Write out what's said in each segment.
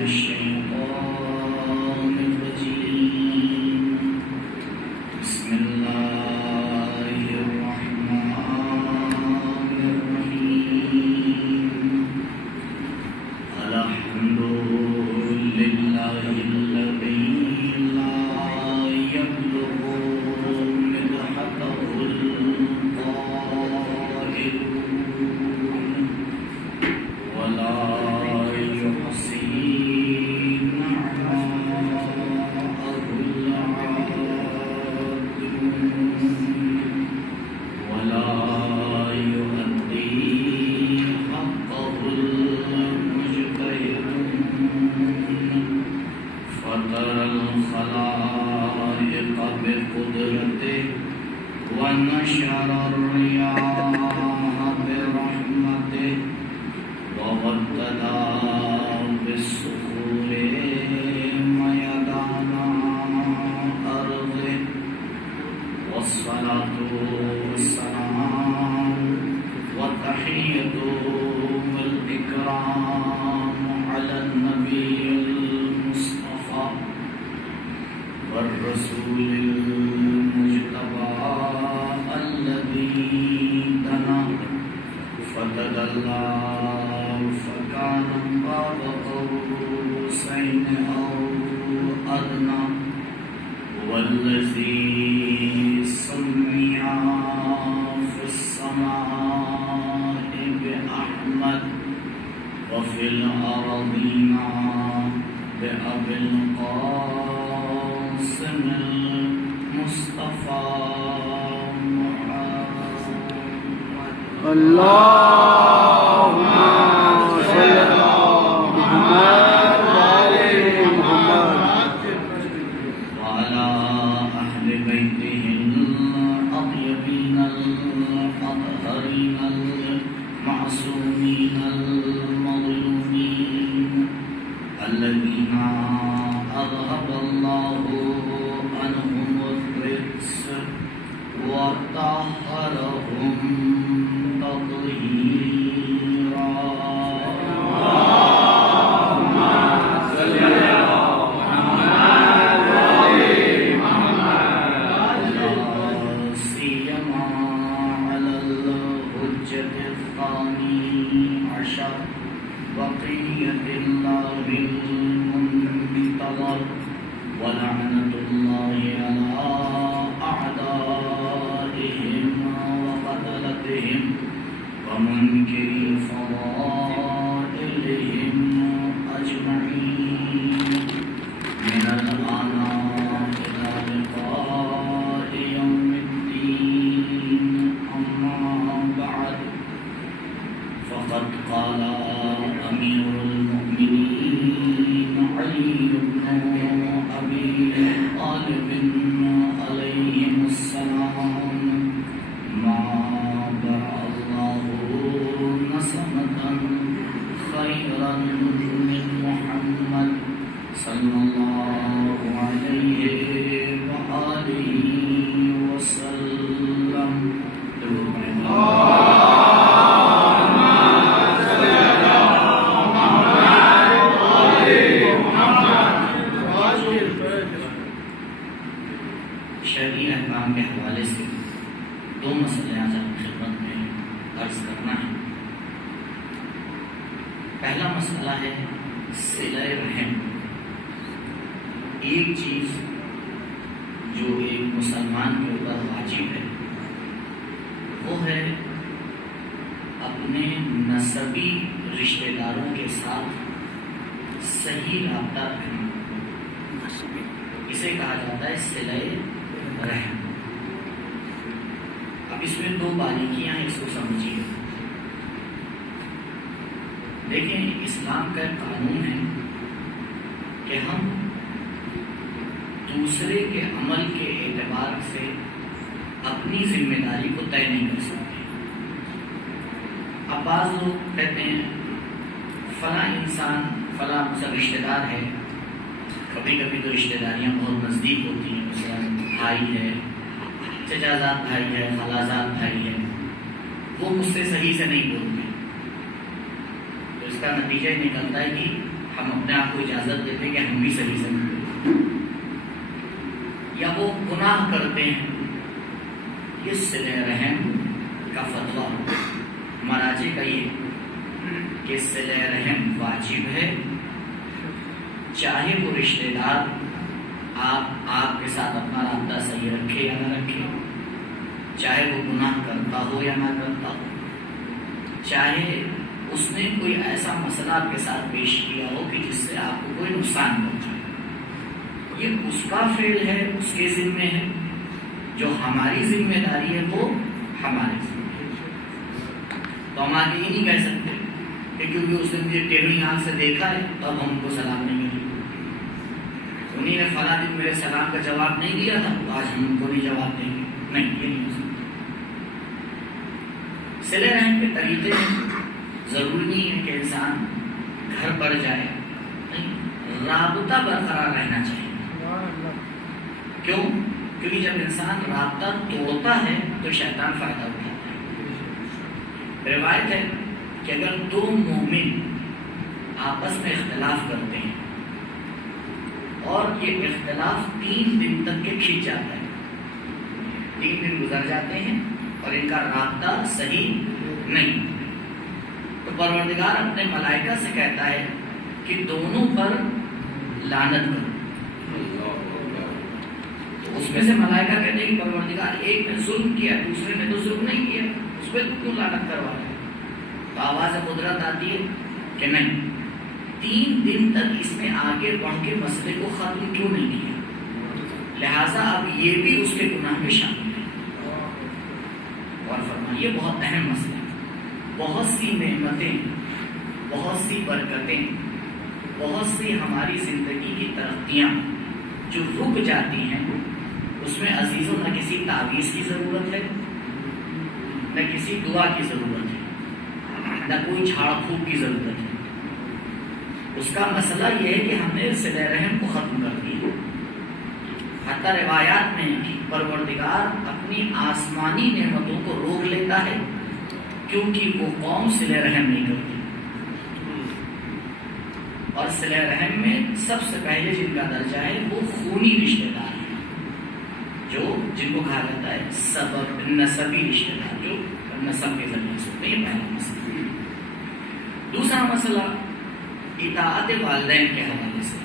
الشيطان الرجيم بسم الله الرحمن الرحيم الحمد لله الذي لا يبلغ مدحته القائلون ولا يحصي نعماءه العادون ولا يؤدي حقه المجتهدون فطر الخلائق بقدرته ونشر الرياح برحمته وابتدى بالصخور ميدان أرضه والصلاة والسلام والتحية والإكرام على النبي المصطفى والرسول المجتبى الذي دنا فتدلى فكان قاب قوسين أو أدنى والذي سمي في السماء بأحمد وفي الأرضين بأبي القاسم المصطفى محمد اللهم صل على محمد وعلى محمد وعلى أهل بيته الأطيبين الأطهرين المعصومين المظلومين الذين أذهب الله عنهم الرجس وطهرهم تطهيرا اللهم صل على محمد وعلى محمد لا سيما على الحجة الثاني عشر بقية الله المنتظر ولعنة الله على أعدائهم وقتلتهم ومنكري فضائلهم أجمعين من الآن إلى لقاء يوم الدين أما بعد فقد قال أمير المؤمنين علي بن أبي طالب عليهم السلام ما برأ الله نسمة خيرا من محمد صلى الله عليه وآله وسلم شرعی احکام کے حوالے سے دو مسئلے آج آپ کی خدمت میں عرض کرنا ہے۔ پہلا مسئلہ ہے صلہ رحم۔ ایک چیز جو ایک مسلمان کے اوپر واجب ہے وہ ہے اپنے نسبی رشتہ داروں کے ساتھ صحیح رابطہ رکھنا، اسے کہا جاتا ہے صلہ رحم۔ اب اس میں دو باریکیاں ہیں، اس کو سمجھیے۔ دیکھیں، اسلام کا ایک قانون ہے کہ ہم دوسرے کے عمل کے اعتبار سے اپنی ذمہ داری کو طے نہیں کر سکتے۔ اب بعض لوگ کہتے ہیں فلاں انسان فلاں رشتہ دار ہے، کبھی کبھی تو رشتہ داریاں بہت نزدیک ہوتی ہیں، مثلا بھائی ہے، چچازاد بھائی ہے، خالازاد بھائی ہے، وہ مجھ سے صحیح سے نہیں بولتے، تو اس کا نتیجہ یہ نکلتا ہے کہ ہم اپنے آپ کو اجازت دیتے ہیں کہ ہم بھی صحیح سمجھتے ہیں، یا وہ گناہ کرتے ہیں، یہ صلہ رحم کا فتویٰ مراجع کا یہ کہ صلہ رحم واجب ہے، چاہے وہ رشتہ دار آپ کے ساتھ اپنا رابطہ صحیح رکھے یا نہ رکھے، چاہے وہ گناہ کرتا ہو یا نہ کرتا ہو، چاہے اس نے کوئی ایسا مسئلہ آپ کے ساتھ پیش کیا ہو کہ جس سے آپ کو کوئی نقصان پہنچائے، یہ اس کا فعل ہے، اس کے ذمے ہے، جو ہماری ذمہ داری ہے وہ ہمارے ذمہ ہے۔ تو ہم آگے یہ نہیں کہہ سکتے کہ کیونکہ اس نے مجھے ٹیڑھی آنکھ سے دیکھا ہے تو اب ہم ان کو سلام نہیں دیں، انہیں نے فلاں دن میرے سلام کا جواب نہیں دیا تھا تو آج ہم ان کو نہیں جواب دیں گے، نہیں، یہ نہیں ہو سکتا۔ صلہ رحم کے طریقے ضروری نہیں ہے کہ انسان گھر پر جائے، نہیں، رابطہ برقرار رہنا چاہیے۔ کیوں؟ کیونکہ جب انسان رابطہ توڑتا ہے تو شیطان فائدہ اٹھاتا ہے۔ روایت ہے کہ اگر دو مومن آپس میں اختلاف کرتے ہیں اور یہ اختلاف 3 دن تک کے کھنچ جاتا ہے، 3 دن گزر جاتے ہیں اور ان کا رابطہ صحیح نہیں، تو پروردگار اپنے ملائکہ سے کہتا ہے کہ دونوں پر لعنت کرو۔ تو اس میں سے ملائکہ کہتے ہیں کہ پروردگار ایک نے ظلم کیا، دوسرے نے تو ظلم نہیں کیا، اس پہ تو کیوں لعنت کروا رہے؟ تو آواز قدرت آتی ہے کہ نہیں، 3 دن تک اس نے آگے بڑھ کے مسئلے کو ختم کیوں نہیں کیا، لہٰذا اب یہ بھی اس کے گناہ میں شامل ہے۔ اور فرمائیے بہت اہم مسئلہ، بہت سی نعمتیں، بہت سی برکتیں، بہت سی ہماری زندگی کی ترقیاں جو رک جاتی ہیں، اس میں عزیزوں نہ کسی تعویذ کی ضرورت ہے، نہ کسی دعا کی ضرورت ہے، نہ کوئی جھاڑ پھونک کی ضرورت ہے۔ اس کا مسئلہ یہ ہے کہ ہم نے صلہ رحم کو ختم کر دیا۔ حتیٰ روایات میں کہ پروردگار اپنی آسمانی نعمتوں کو روک لیتا ہے کیونکہ وہ قوم صلہ رحم نہیں کرتی، اور صلہ رحم میں سب سے پہلے جن کا درجہ ہے وہ خونی رشتہ دار ہیں، جن کو کہا جاتا ہے سبب نسبی رشتہ دار، جو نسب کے ذریعے سے ہوتے ہیں۔ یہ پہلا مسئلہ۔ دوسرا مسئلہ اطاعت والدین کے حوالے سے،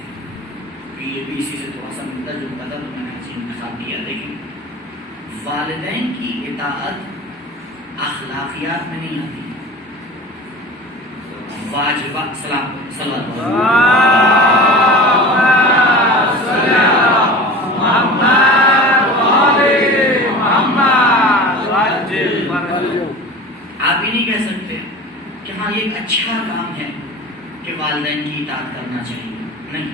یہ بھی اسی سے تھوڑا سا ملتا جلتا تھا تو میں نے آج انتخاب کیا۔ لیکن والدین کی اطاعت اخلاقیات میں نہیں آتی، واجبات سلام صلی اللہ آپ یہ نہیں کہہ سکتے کہ ہاں یہ ایک اچھا کام ہے کہ والدین کی اطاعت کرنا چاہیے، نہیں،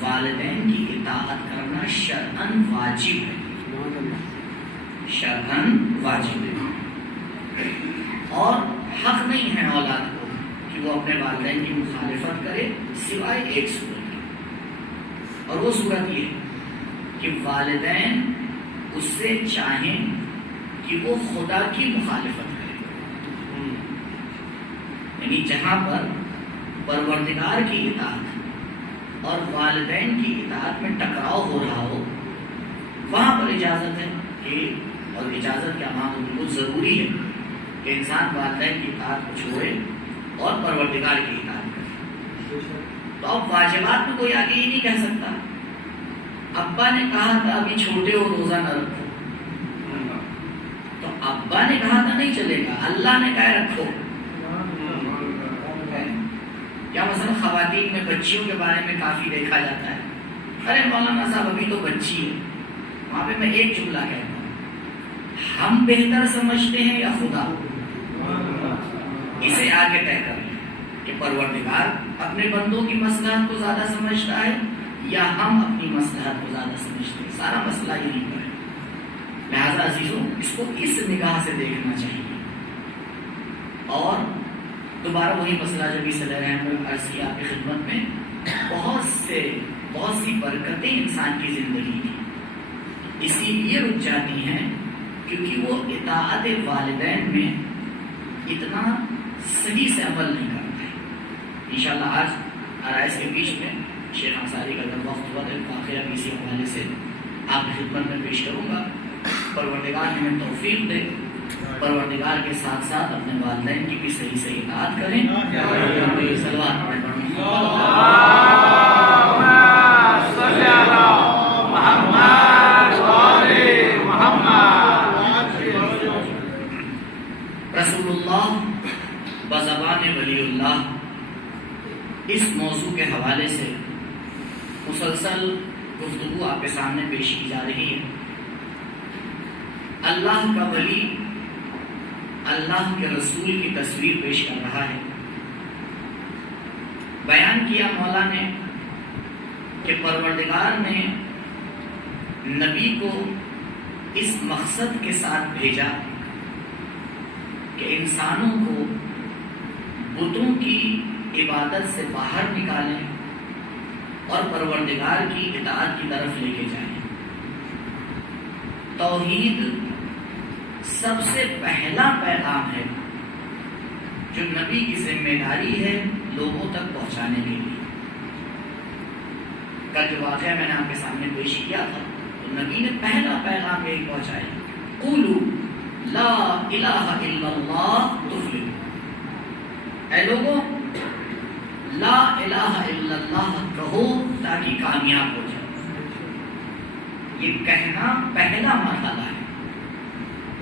والدین کی اطاعت کرنا شرعاً واجب ہے، شرعاً واجب ہے، اور حق نہیں ہے اولاد کو کہ وہ اپنے والدین کی مخالفت کرے سوائے ایک صورت کی، اور وہ صورت یہ کہ والدین اس سے چاہیں کہ وہ خدا کی مخالفت کرے، یعنی جہاں پر پروردگار کی اطاعت اور والدین کی اطاعت میں ٹکراؤ ہو رہا ہو، وہاں پر اجازت ہے کہ، اور اجازت کیا معنی بالکل ضروری ہے کہ انسان والدین کی اطاعت کو چھوڑے اور پروردگار کی اطاعت کرے۔ تو اب واجبات میں کوئی آگے یہ نہیں کہہ سکتا ابا نے کہا تھا ابھی چھوٹے ہو روزہ نہ رکھو، تو ابا نے کہا تھا نہیں چلے گا، اللہ نے کہا رکھو۔ یا مثلا خواتین میں بچیوں کے بارے میں کافی دیکھا جاتا ہے، ارے مولانا صاحب ابھی تو بچی ہے، وہاں پہ میں ایک جملہ کہتا ہوں، ہم بہتر سمجھتے ہیں یا خدا؟ اسے آگے طے کر لیں کہ پروردگار اپنے بندوں کی مصلحت کو زیادہ سمجھتا ہے یا ہم اپنی مصلحت کو زیادہ سمجھتے ہیں، سارا مسئلہ یہی پر ہے۔ لہذا عزیزوں اس کو اس نگاہ سے دیکھنا چاہیے، اور دوبارہ وہی مسئلہ جو بھی صلی اللہ علیہ وسلم عرض کیا آپ کی خدمت میں، بہت سی برکتیں انسان کی زندگی کی اسی لیے رک جاتی ہیں کیونکہ وہ اطاعت والدین میں اتنا صحیح سے عمل نہیں کرتے۔ انشاءاللہ آج آرائز کے بیچ میں شیخ انصاری کا جب وقت ہوا تو واقعہ بھی اسی حوالے سے آپ کی خدمت میں پیش کروں گا. پروردگار ہمیں توفیق دے. پروردگار کے ساتھ ساتھ اپنے والدین کی بھی صحیح صحیح اطاعت کریں. صلوات رسول اللہ بزبان ولی اللہ اس موضوع کے حوالے سے مسلسل گفتگو آپ کے سامنے پیش کی جا رہی ہے. اللہ کا ولی اللہ کے رسول کی تصویر پیش کر رہا ہے. بیان کیا مولا نے کہ پروردگار نے نبی کو اس مقصد کے ساتھ بھیجا کہ انسانوں کو بتوں کی عبادت سے باہر نکالیں اور پروردگار کی اطاعت کی طرف لے کے جائیں. توحید سب سے پہلا پیغام ہے جو نبی کی ذمہ داری ہے لوگوں تک پہنچانے کے لیے. کل جو واقعہ میں نے آپ کے سامنے پیش کیا تھا تو نبی نے پہلا پیغام یہی پہنچایا, قولوا لا الہ الا اللہ تفلحوا. اے لوگوں لا الہ الا اللہ کہو تاکہ کامیاب ہو جائے. یہ کہنا پہلا مرحلہ ہے.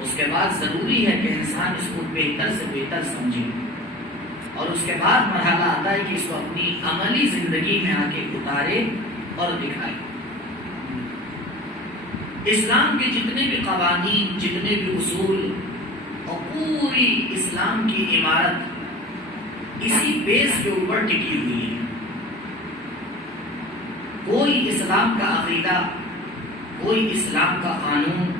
اس کے بعد ضروری ہے کہ انسان اس کو بہتر سے بہتر سمجھے اور اس کے بعد مرحلہ آتا ہے کہ اس کو اپنی عملی زندگی میں آ کے اتارے اور دکھائے. اسلام کے جتنے بھی قوانین, جتنے بھی اصول اور پوری اسلام کی عمارت اسی بیس کے اوپر ٹکی ہوئی ہے. کوئی اسلام کا عقیدہ, کوئی اسلام کا قانون,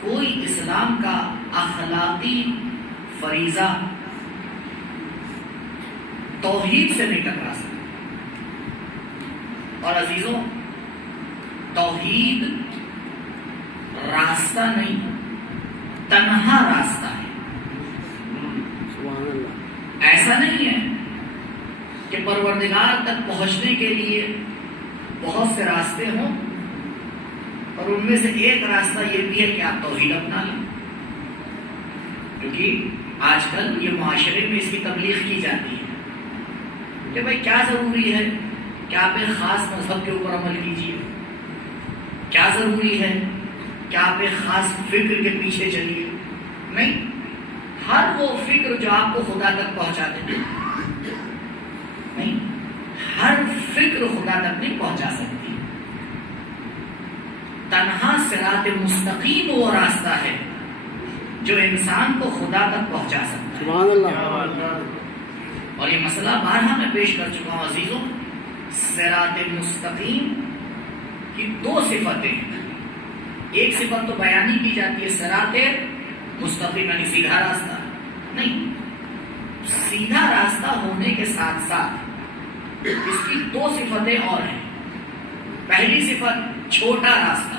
کوئی اسلام کا اخلاقی فریضہ توحید سے نہیں ٹکرا سکتا. اور عزیزوں, توحید راستہ نہیں, تنہا راستہ ہے. ایسا نہیں ہے کہ پروردگار تک پہنچنے کے لیے بہت سے راستے ہوں اور ان میں سے ایک راستہ یہ بھی ہے کہ آپ توحید اپنا لیں. کیونکہ آج کل یہ معاشرے میں اس کی تبلیغ کی جاتی ہے کہ بھائی کیا ضروری ہے کہ آپ ایک خاص مذہب کے اوپر عمل کیجیے, کیا ضروری ہے کہ آپ ایک خاص فکر کے پیچھے چلیے. نہیں, ہر وہ فکر جو آپ کو خدا تک پہنچا دے, نہیں, ہر فکر خدا تک نہیں پہنچا سکتی. تنہا صراط مستقیم وہ راستہ ہے جو انسان کو خدا تک پہنچا سکتا ہے. سبحان اللہ. اور یہ مسئلہ بارہا میں پیش کر چکا ہوں عزیزوں. صراط مستقیم کی دو صفتیں ہیں. ایک صفت تو بیانی کی جاتی ہے صراط مستقیم یعنی سیدھا راستہ. نہیں, سیدھا راستہ ہونے کے ساتھ ساتھ اس کی دو صفتیں اور ہیں. پہلی صفت چھوٹا راستہ.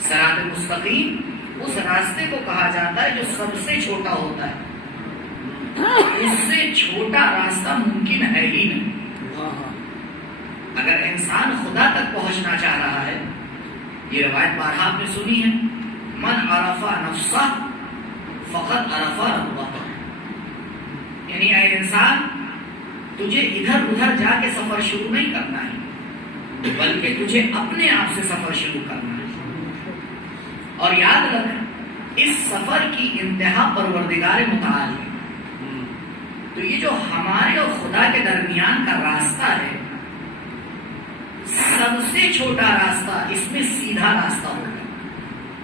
صراط مستقیم اس راستے کو کہا جاتا ہے جو سب سے چھوٹا ہوتا ہے. اس سے چھوٹا راستہ ممکن ہے ہی نہیں. اگر انسان خدا تک پہنچنا چاہ رہا ہے, یہ روایت بارہا آپ نے سنی ہے, من عرف نفسہ فقط عرف ربہ. یعنی اے انسان, تجھے ادھر ادھر جا کے سفر شروع نہیں کرنا ہے بلکہ تجھے اپنے آپ سے سفر شروع کرنا ہے. اور یاد رکھ, اس سفر کی انتہا پروردگار متعال ہے. تو یہ جو ہمارے اور خدا کے درمیان کا راستہ ہے, سب سے چھوٹا راستہ, اس میں سیدھا راستہ ہوگا.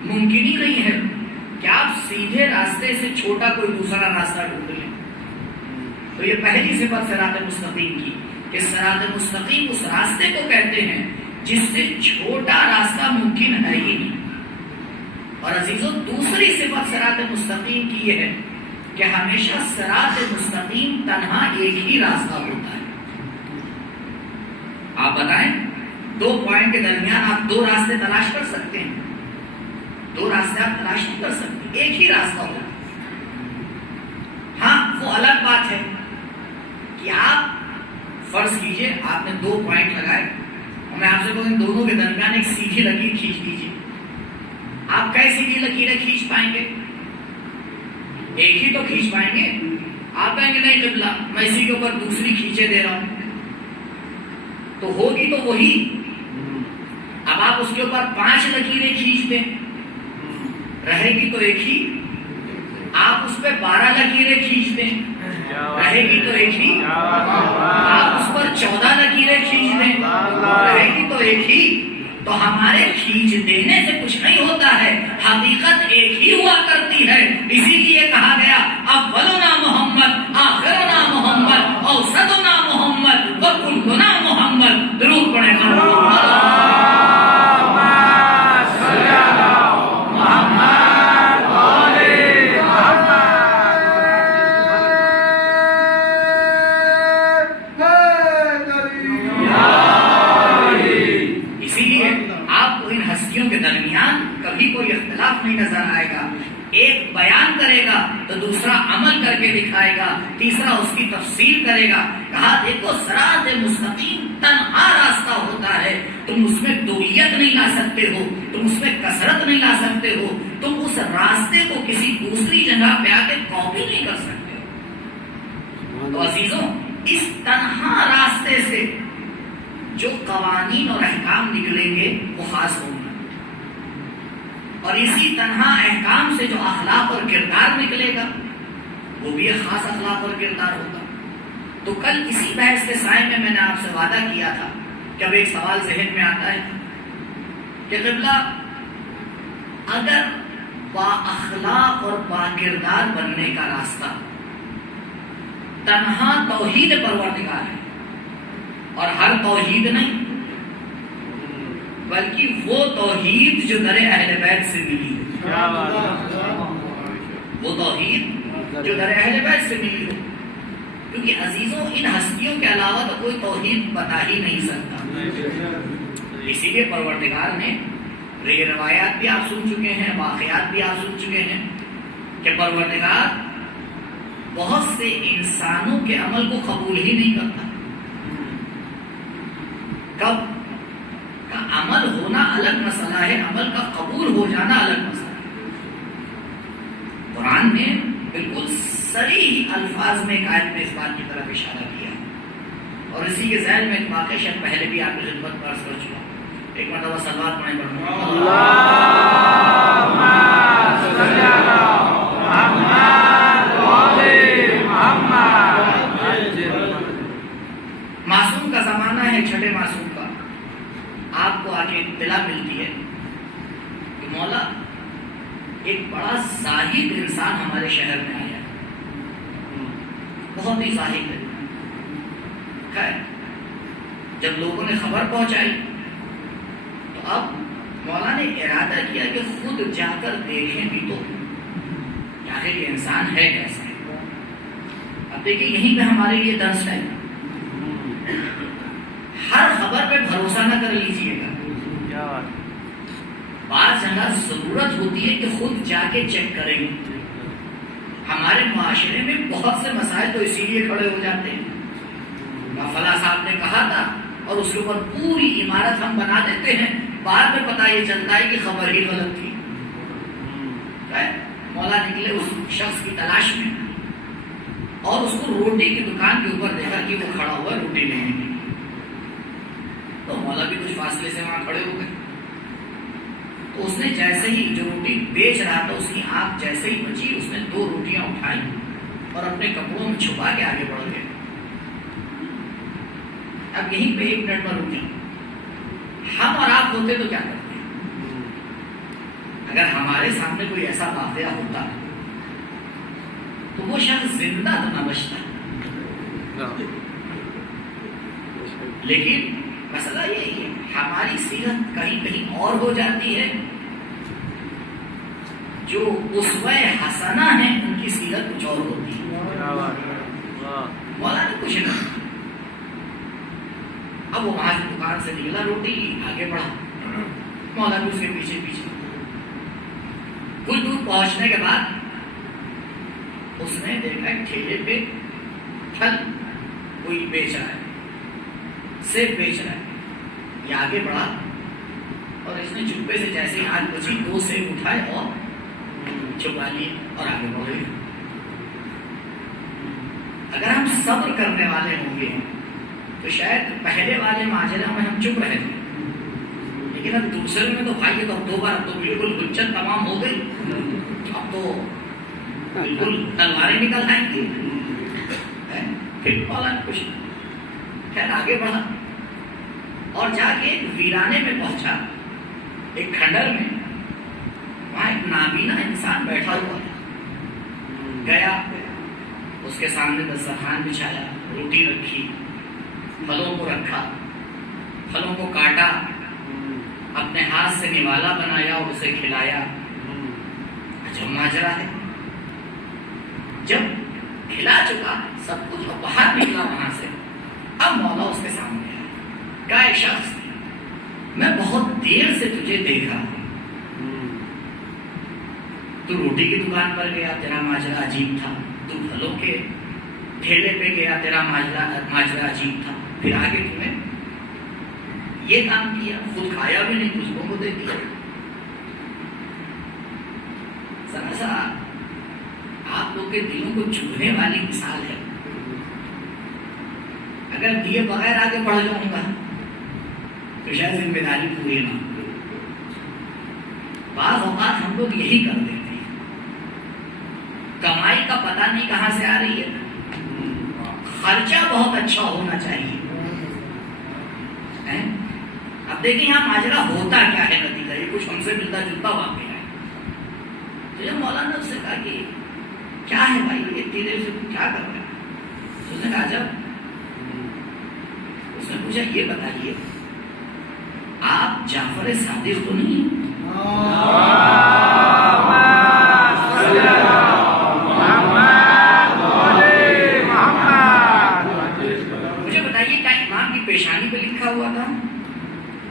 ممکن ہی نہیں ہے کہ آپ سیدھے راستے سے چھوٹا کوئی دوسرا راستہ ڈھونڈ لیں. تو یہ پہلی صفت صراط مستقیم کی کہ صراط مستقیم اس راستے کو کہتے ہیں جس سے چھوٹا راستہ ممکن ہے ہی نہیں. اور عزیزوں, دوسری صفت صراط مستقیم کی یہ ہے کہ ہمیشہ صراط مستقیم تنہا ایک ہی راستہ ہوتا ہے. آپ بتائیں, دو پوائنٹ کے درمیان آپ دو راستے تلاش کر سکتے ہیں؟ دو راستے آپ تلاش نہیں کر سکتے, ایک ہی راستہ ہوگا. ہاں, وہ الگ بات ہے کہ آپ فرض کیجئے آپ نے 2 پوائنٹ لگائے اور میں آپ سے کہوں ان دونوں کے درمیان ایک سیدھی لکیر کھینچ دیجیے. آپ کیسی سیدھی لکیریں کھینچ پائیں گے؟ ایک ہی تو کھینچ پائیں گے. آپ کہیں گے نہیں قبلہ میں اسی کے اوپر دوسری کھینچے دے رہا ہوں، تو ہوگی تو وہی. اب آپ اس کے اوپر 5 لکیریں کھینچ دیں، رہے گی تو ایک ہی. آپ اس پہ 12 لکیریں کھینچ دیں، رہے گی تو ایک ہی. آپ اس پر 14 لکیریں کھینچ دیں، رہے گی تو ایک ہی. تو ہمارے کھینچ دینے سے کچھ نہیں ہوتا ہے، حقیقت ایک ہی ہوا کرتی ہے. اسی لیے کہا گیا اولنا محمد، آخرنا محمد، اوسطنا محمد، وکلنا محمد. درود پڑھیں. کے درمیان کبھی کوئی اختلاف نہیں نظر آئے گا. ایک بیان کرے گا تو دوسرا عمل کر کے دکھائے گا، تیسرا اس کی تفسیر کرے گا. کہا دیکھو صراط مستقیم تنہا راستہ ہوتا ہے، تم اس میں دوئیت نہیں لا سکتے ہو، تم اس میں کثرت نہیں لا سکتے ہو، تم اس راستے کو کسی دوسری جگہ پہ آ کے کاپی نہیں کر سکتے ہو. تو عزیزوں اس تنہا راستے سے جو قوانین اور احکام نکلیں گے وہ خاص ہوں گے، اور اسی تنہا احکام سے جو اخلاق اور کردار نکلے گا وہ بھی ایک خاص اخلاق اور کردار ہوگا. تو کل اسی بحث کے سائے میں نے آپ سے وعدہ کیا تھا کہ اب ایک سوال ذہن میں آتا ہے کہ قبلہ اگر با اخلاق اور با کردار بننے کا راستہ تنہا توحید پروردگار ہے، اور ہر توحید نہیں بلکہ وہ توحید جو در اہل بیت سے ملی ہے، وہ توحید جو در اہل بیت سے ملی ہے. کیونکہ عزیزوں ان ہستیوں کے علاوہ تو کوئی توحید بتا ہی نہیں سکتا. اسی لیے پروردگار نے یہ روایات بھی آپ سن چکے ہیں، واقعات بھی آپ سن چکے ہیں کہ پروردگار بہت سے انسانوں کے عمل کو قبول ہی نہیں کرتا. کب کا عمل ہونا الگ مسئلہ ہے، عمل کا قبول ہو جانا الگ مسئلہ ہے. قرآن نے بالکل صریح الفاظ میں ایک آیت میں اس بات کی طرف اشارہ کیا، اور اسی کے ذہن میں ایک واقعہ شاید پہلے بھی آپ کی خدمت میں عرض کر چکا. ایک مرتبہ صلوات پڑھیں معصوم کا زمانہ ہے، چھٹے معصوم کا. آپ کو آگے اطلاع ملتی ہے کہ مولا ایک بڑا زاہد انسان ہمارے شہر میں آیا، بہت ہی زاہد ہے. خیر جب لوگوں نے خبر پہنچائی تو اب مولا نے ارادہ کیا کہ خود جا کر دیکھیں بھی تو آخر یہ انسان ہے کیسا. اب دیکھیں یہیں پہ ہمارے لیے درس ہے، ہر خبر پہ بھروسہ نہ کر لیجیے گا. بعض جگہ ضرورت ہوتی ہے کہ خود جا کے چیک کریں. ہمارے معاشرے میں بہت سے مسائل تو اسی لیے کھڑے ہو جاتے ہیں، فلاں صاحب نے کہا تھا اور اس کے اوپر پوری عمارت ہم بنا دیتے ہیں، بعد میں پتہ یہ چلتا ہے کہ خبر ہی غلط تھی. مولا نکلے اس شخص کی تلاش میں اور اس کو روٹی کی دکان کے اوپر دیکھا کہ وہ کھڑا ہوا روٹی لینے کے لیے. تو مولا بھی کچھ فاصلے سے وہاں کھڑے ہو گئے. تو اس نے جیسے ہی جو روٹی بیچ رہا تھا اس کی آنکھ جیسے ہی بچی، اس نے 2 روٹیاں اٹھائی اور اپنے کپڑوں میں چھپا کے آگے بڑھ گئے. اب یہیں پہ 1 منٹ میں روٹی ہم اور آپ ہوتے تو کیا کرتے؟ اگر ہمارے سامنے کوئی ایسا واقعہ ہوتا تو وہ شخص زندہ تو نہ بچتا، لیکن مسئلہ یہی ہے ہماری سیرت کہیں کہیں اور ہو جاتی ہے. جو اسوہ حسنہ ہیں ان کی سیرت کچھ اور ہوتی ہے. مولا نے کچھ نہیں، اب وہ وہاں سے دکان سے نکلا، روٹی آگے بڑھا، مولا بھی اس کے پیچھے پیچھے. کچھ دور پہنچنے کے بعد اس نے دیکھا ٹھیلے پہ پھل کوئی بیچ رہا ہے. سیب بیچ رہا ہے. یہ آگے بڑھا اور اس نے چپے سے جیسے ہی آگ بچی 2 سیب اٹھائے اور چھپا لیے اور آگے بڑھے. اگر ہم صبر کرنے والے ہوں گے تو شاید پہلے والے ماجرا میں ہم چپ رہے تھے، لیکن اب دوسرے میں تو بھائی تو اب 2 بار تو بالکل حجت تمام ہو گئی. اب تو بالکل تلواریں نکل آئیں گی. پھر والا کچھ خیر آگے بڑھا اور جا کے ایک ویرانے میں پہنچا، ایک کھنڈر میں. وہاں ایک نابینا انسان بیٹھا ہوا تھا. گیا، اس کے سامنے دسترخوان بچھایا، روٹی رکھی، پھلوں کو رکھا، پھلوں کو کاٹا، اپنے ہاتھ سے نوالا بنایا اور اسے کھلایا. عجب ماجرا ہے. جب کھلا چکا سب کچھ اور باہر نکلا وہاں سے، اب مولا اس کے سامنے آیا. کہا اے شخص، میں بہت دیر سے تجھے دیکھ رہا ہوں. تو روٹی کی دکان پر گیا، تیرا ماجرا عجیب تھا. تو پھلوں کے ٹھیلے پہ گیا، تیرا ماجرا عجیب تھا. پھر آگے تمہیں یہ کام کیا، خود کھایا بھی نہیں، دوسروں کو دے دیا. ذرا آپ لوگ کے دلوں کو چھونے والی مثال ہے. اگر دیے بغیر آگے بڑھ جاؤں گا تو شاید ذمہ داری پوری نہ ہو. بعض اوقات ہم لوگ یہی کر دیتے ہیں. کمائی کا پتہ نہیں کہاں سے آ رہی ہے، خرچہ بہت اچھا ہونا چاہیے. اب دیکھیں یہاں ماجرا ہوتا کیا ہے نتیجہ، یہ کچھ ہم سے ملتا جلتا واقعہ ہے. تو جب مولانا اس سے کہا کہ کیا ہے بھائی یہ تیرے سے کیا کر رہا ہے، اس نے کہا جب اس نے پوچھا یہ بتائیے آپ جعفر صادق تو نہیں ہیں؟ مجھے بتائیے کیا امام کی پیشانی پہ لکھا ہوا تھا؟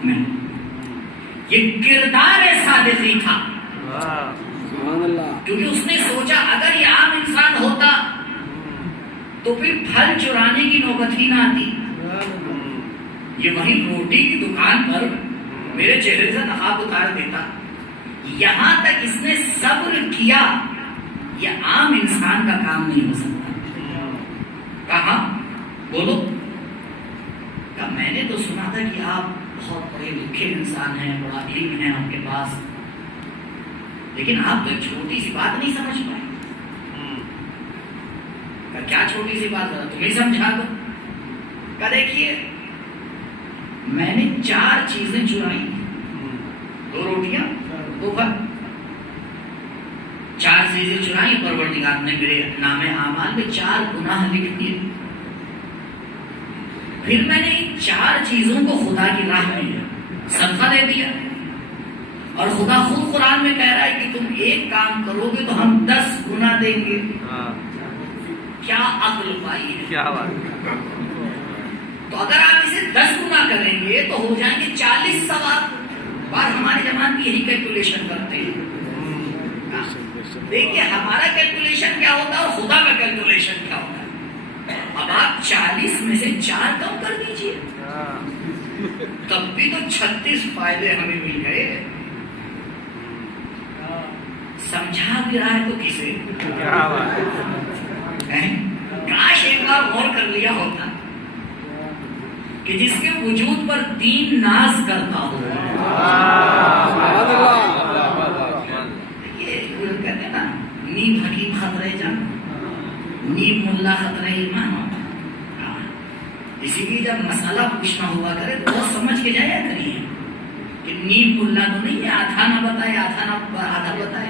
نہیں، یہ کردار صادقی تھا. کیونکہ اس نے سوچا اگر یہ عام انسان ہوتا تو پھر پھل چرانے کی نوبت ہی نہ آتی. یہ وہی روٹی کی دکان پر میرے چہرے سے نقاب اتار دیتا. یہاں تک اس نے صبر کیا. یہ عام انسان کا کام نہیں ہو سکتا. کہا بولو. کہا میں نے تو سنا تھا کہ آپ بہت پڑھے لکھے انسان ہیں، بڑا علم ہے آپ کے پاس، لیکن آپ تو ایک چھوٹی سی بات نہیں سمجھ پائے. کیا چھوٹی سی بات ہے، تمہیں سمجھا دو. کہ دیکھیے میں نے 4 چیزیں چرائی، 2 روٹیاں 2 پھل. 4 چیزیں چرائی، پروردگار نے میرے نام اعمال میں 4 گناہ لکھ دیے. پھر میں نے ان 4 چیزوں کو خدا کی راہ میں صدقہ دے دیا، اور خدا خود قرآن میں کہہ رہا ہے کہ تم ایک کام کرو گے تو ہم 10 گنا دیں گے. کیا عقل پائی ہے، کیا بات. تو اگر آپ اسے 10 گنا کریں گے تو ہو جائیں گے 40 ثواب. بعض ہمارے جوان کی یہی کیلکولیشن کرتے ہیں. دیکھیے ہمارا کیلکولیشن کیا ہوتا ہے اور خدا کا کیلکولیشن کیا ہوتا ہے. اب آپ 40 میں سے 4 کم کر دیجئے، تب بھی تو 36 فائدے ہمیں مل گئے. سمجھا بھی رہا ہے تو کسے. کاش ایک بار غور کر لیا ہوتا کہ جس کے وجود پر دین ناز کرتا ہو. یہ کہتے ہیں نا نیم حکیم خطرے جان، نیم ملا خطرے ایمان. اسی لیے جب مسئلہ پوچھنا ہوا کرے تو بہت سمجھ کے جایا کریے کہ نیم ملا تو نہیں ہے، آدھا نہ بتائے آدھا بتائے.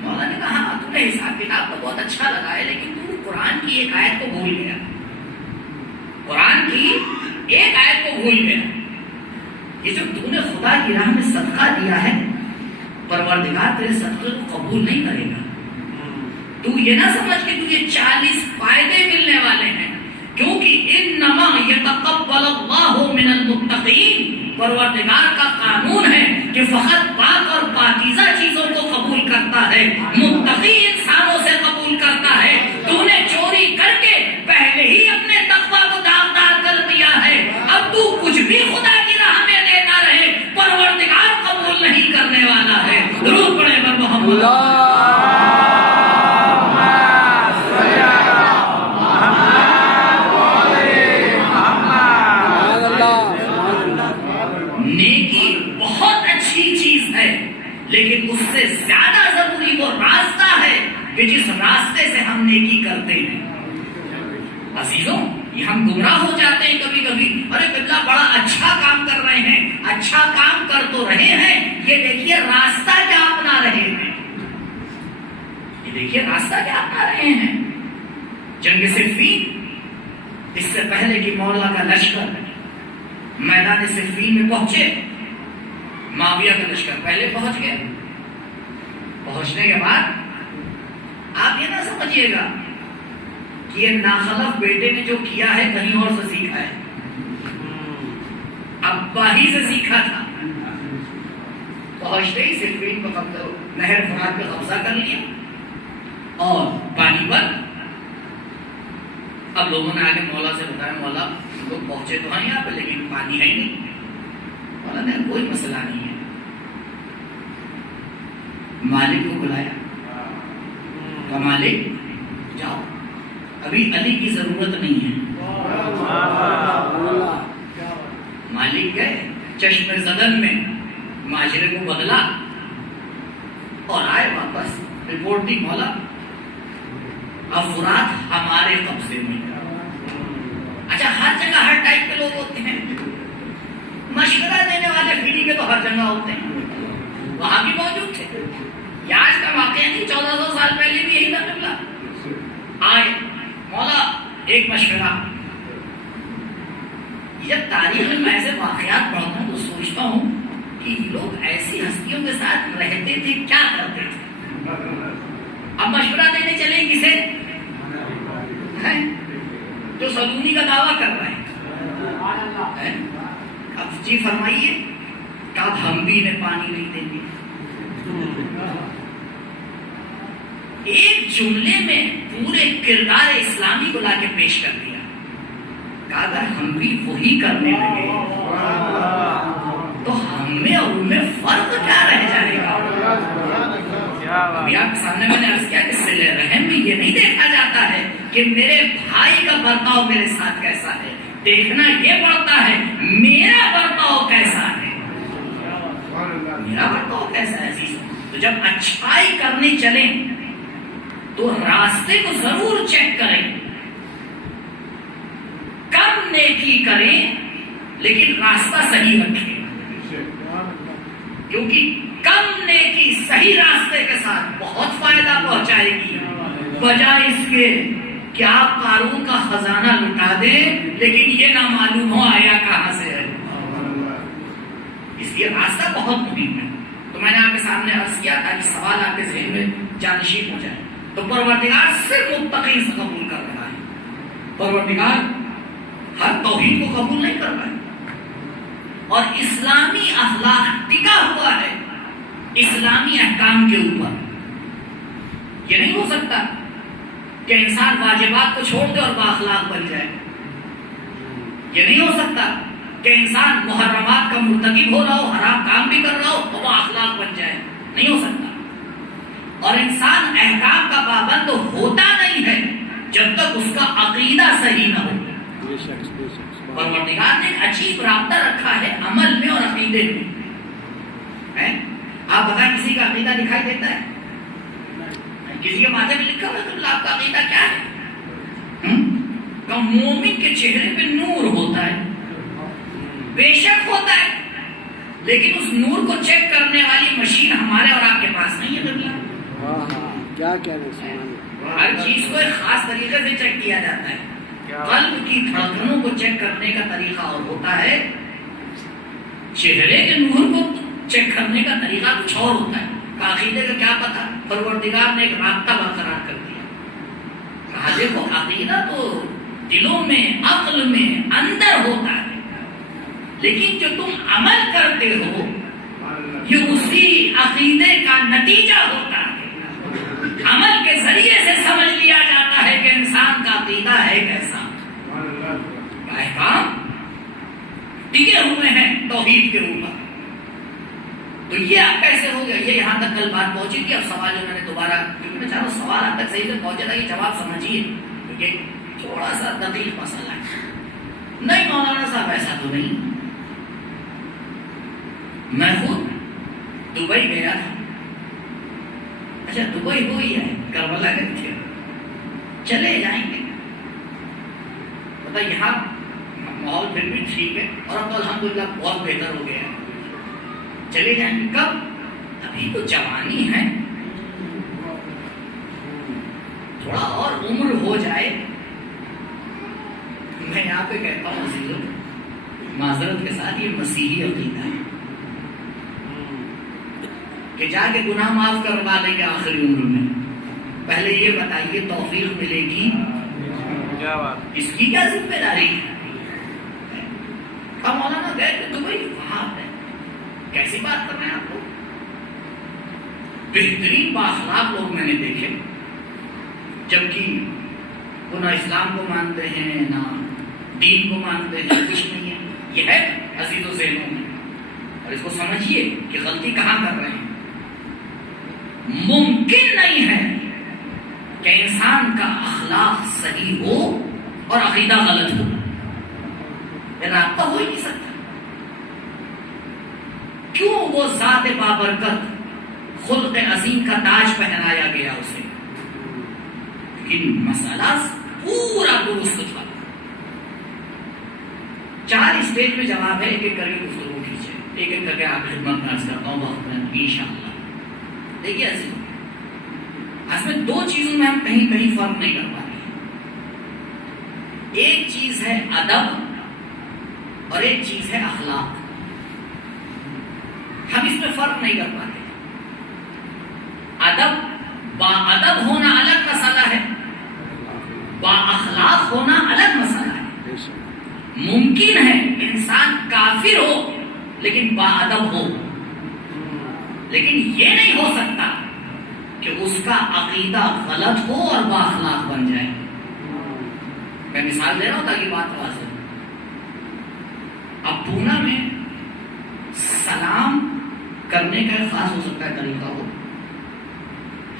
مولا نے کہا تمہیں حساب کتاب تو بہت اچھا لگا ہے، لیکن تم قرآن کی ایک آیت کو بھول گیا. قرآن کی ایک آیت کو بھول گیا. یہ جو تم نے خدا کی راہ میں صدقہ دیا ہے، پروردگار تیرے صدقے کو قبول نہیں کرے گا. تو یہ نہ سمجھ کہ تجھے 40 فائدے ملنے والے ہیں، کیونکہ انما یتقبل اللہ من المتقین. پروردگار کا قانون ہے کہ فقط پاک اور پاکیزہ چیزوں کو قبول کرتا ہے، متقی انسانوں سے قبول کرتا ہے. تو نے چوری کر کے پہلے ہی اپنے تقویٰ کو داغدار کر دیا ہے. لیکن اس سے زیادہ ضروری وہ راستہ ہے کہ جس راستے سے ہم نیکی کرتے ہیں. عزیزوں یہ ہم گمراہ ہو جاتے ہیں کبھی کبھی. ارے قبلہ بڑا اچھا کام کر رہے ہیں, اچھا کام کر تو رہے ہیں, یہ دیکھیے راستہ کیا اپنا رہے ہیں, یہ دیکھیے راستہ کیا اپنا رہے ہیں. جنگ صفین, اس سے پہلے کہ مولا کا لشکر میدان صفین میں پہنچے, معاویہ کا لشکر پہلے پہنچ گیا. پہنچنے کے بعد آپ یہ نہ سمجھیے گا کہ یہ ناخلف بیٹے نے جو کیا ہے کہیں اور سے سیکھا ہے, ابا ہی سے سیکھا تھا. پہنچتے ہی صفین کو نہر فرات پہ قبضہ کر لیا اور پانی پر. اب لوگوں نے آگے مولا سے بتایا, مولا لوگ پہنچے تو ہیں یہاں پہ لیکن پانی ہے ہی نہیں. مولا نے کوئی مسئلہ نہیں ہے. مالک کو بلایا, کہا مالک جاؤ, ابھی علی کی ضرورت نہیں ہے. مالک گئے چشم زدن میں معاشرے کو بدلا اور آئے واپس. رپورٹ دی, مولا اب فرات ہمارے قبضے میں. اچھا ہر جگہ ہر ٹائپ کے لوگ ہوتے ہیں, مشورہ دینے والے فری کے تو ہر جگہ ہوتے ہیں, وہاں بھی موجود تھے. یہ آج کا واقعہ نہیں, 1400 سال پہلے بھی یہی تھا قبلہ. آئے, مولا ایک مشورہ. جب تاریخ میں ایسے واقعات پڑھتا ہوں تو سوچتا ہوں کہ لوگ ایسی ہستیوں کے ساتھ رہتے تھے, کیا کرتے تھے. اب مشورہ دینے چلے کسے, جو سلونی کا دعویٰ کر رہے ہیں. اب جی فرمائیے کہ اب ہم بھی انہیں پانی نہیں دیں گے. ایک جملے میں پورے کردار اسلامی کو لا کے پیش کر دیا. کہ اگر ہم بھی وہی کرنے لگے تو ہم میں اور ان میں فرق کیا رہ جائے گا. ابھی آپ کے سامنے میں نے عرض کیا کہ صلہ رحم میں یہ نہیں دیکھا جاتا ہے کہ میرے بھائی کا برتاؤ میرے ساتھ کیسا ہے, دیکھنا یہ پڑتا ہے میرا برتاؤ کیسا ہے. میرا برتاؤ کیسا ہے عزیز. تو جب اچھائی کرنے چلیں تو راستے کو ضرور چیک کریں. کم نیکی کریں لیکن راستہ صحیح رکھیں, کیونکہ کم نیکی صحیح راستے کے ساتھ بہت فائدہ پہنچائے گی, بجائے اس کے کہ آپ قارون کا خزانہ لٹا دیں لیکن یہ نہ معلوم ہو آیا کہاں سے ہے. اس لیے راستہ بہت مہم ہے. تو میں نے آپ کے سامنے عرض کیا تھا کہ سوال آپ کے ذہن میں جانشین ہو جائے. تو پروردگار صرف متقین سے قبول کر رہا ہے. پروردگار ہر توحید کو قبول نہیں کر رہا ہے. اور اسلامی اخلاق ٹکا ہوا ہے اسلامی احکام کے اوپر. یہ نہیں ہو سکتا کہ انسان واجبات کو چھوڑ دے اور بااخلاق بن جائے. یہ نہیں ہو سکتا کہ انسان محرمات کا مرتکب ہو رہا ہو, حرام کام بھی کر رہا ہو اور بااخلاق بن جائے. نہیں ہو سکتا. اور انسان احکام کا پابند ہوتا نہیں ہے جب تک اس کا عقیدہ صحیح نہ ہو. پروردگار نے ایک عجیب رابطہ رکھا ہے عمل میں اور عقیدے میں. آپ بتائیں کسی کا عقیدہ دکھائی دیتا ہے؟ کسی کے ماتھے میں لکھا ہوا تو آپ کا عقیدہ کیا ہے؟ کہ مومن کے چہرے پہ نور ہوتا ہے. بے شک ہوتا ہے, لیکن اس نور کو چیک کرنے والی مشین ہمارے اور آپ کے پاس نہیں ہے. کیا کہہ رہے ہیں, ہر چیز کو ایک خاص طریقے سے چیک کیا جاتا ہے. قلب کی دھڑکنوں کو چیک کرنے کا طریقہ اور ہوتا ہے, چہرے کے نور کو چیک کرنے کا طریقہ کچھ اور ہوتا ہے. عقیدے کا کیا پتا, پروردگار نے ایک رابطہ برقرار کر دیا. کہا دیکھو عقیدہ تو دلوں میں عقل میں اندر ہوتا ہے, لیکن جو تم عمل کرتے ہو یہ اسی عقیدے کا نتیجہ ہوتا ہے. عمل کے ذریعے سے سمجھ لیا جاتا ہے کہ انسان کا عقیدہ ہے کیسا. احکام ٹکے ہوئے ہیں توحید کے اوپر. تو یہ آپ کیسے ہو گیا, یہ یہاں تک کل بات پہنچی تھی. اب سوال جو میں نے دوبارہ, کیونکہ میں چاہوں سوال آپ تک صحیح سے پہنچے تھا, یہ جواب سمجھیے کیونکہ تھوڑا سا دقیق مسئلہ ہے. نہیں مولانا صاحب ایسا تو نہیں. میں خود دبئی گیا تھا اچھا دبئی ہوئی ہے کربلا گئے تھے چلے جائیں گے پتہ یہاں ماحول پھر بھی ٹھیک ہے اور اب تو الحمدللہ بہت بہتر ہو گیا ہے چلے جائیں گے کب ابھی تو جوانی ہے تھوڑا اور عمر ہو جائے میں یہاں پہ کہتا ہوں عزیزوں معذرت کے ساتھ یہ مسیحی عقیدہ ہے کہ جا کے گناہ معاف کروا لیں گے آخری عمر میں پہلے یہ بتائیے توفیق ملے گی اس کی کیا ذمہ داری ہے مولانا گئے تھے دبئی وہاں ہے کیسی بات کر رہے ہیں آپ لوگ بہترین بااخلاق لوگ میں نے دیکھے جبکہ وہ نہ اسلام کو مانتے ہیں نہ دین کو مانتے ہیں کچھ نہیں ہے یہ ہے عزیز و ذہنوں میں اور اس کو سمجھیے کہ غلطی کہاں کر رہے ہیں ممکن نہیں ہے کہ انسان کا اخلاق صحیح ہو اور عقیدہ غلط ہو یہ رابطہ ہو ہی نہیں سکتا کیوں وہ ذات بابرکت خلق عظیم کا تاج پہنایا گیا اسے لیکن مسئلہ پورا درست تھا 4 اسٹیج میں جواب ہے ایک ایک کر کے گفتگو کیجیے ایک ایک کر کے آپ خدمت میں عرض کرتا ہوں وقت میں انشاءاللہ دیکھیے اس میں 2 چیزوں میں ہم کہیں کہیں فرق نہیں کر پا رہے ایک چیز ہے ادب اور ایک چیز ہے اخلاق ہم اس میں فرق نہیں کر پاتے ادب با ادب ہونا الگ مسئلہ ہے با اخلاق ہونا الگ مسئلہ ہے ممکن ہے انسان کافر ہو لیکن با ادب ہو لیکن یہ نہیں ہو سکتا کہ اس کا عقیدہ غلط ہو اور با اخلاق بن جائے میں مثال دے رہا ہوں تاکہ بات واضح ہو اب پونا میں سلام کرنے کا خاص ہو سکتا ہے طریقہ ہو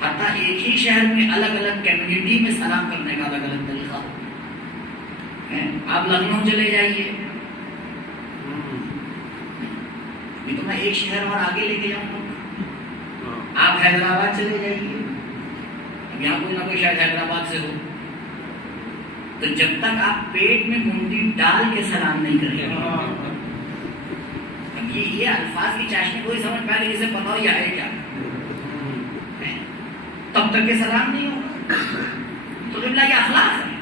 حتیٰ ایک ہی شہر میں الگ الگ کمیونٹی میں سلام کرنے کا الگ الگ طریقہ ہو آپ لکھنؤ چلے جائیے تو میں ایک شہر اور آگے لے کے جاؤں گا آپ حیدرآباد چلے جائیے اب یہاں کوئی نہ کوئی شاید حیدرآباد سے ہو تو جب تک آپ پیٹ میں منڈی ڈال کے سلام نہیں کریں اب یہ الفاظ کی چاشنی کوئی سمجھ پائے جسے پتا ہو یا ہے کیا تب تک کے سلام نہیں ہوگا تو قبلہ یہ اخلاق ہے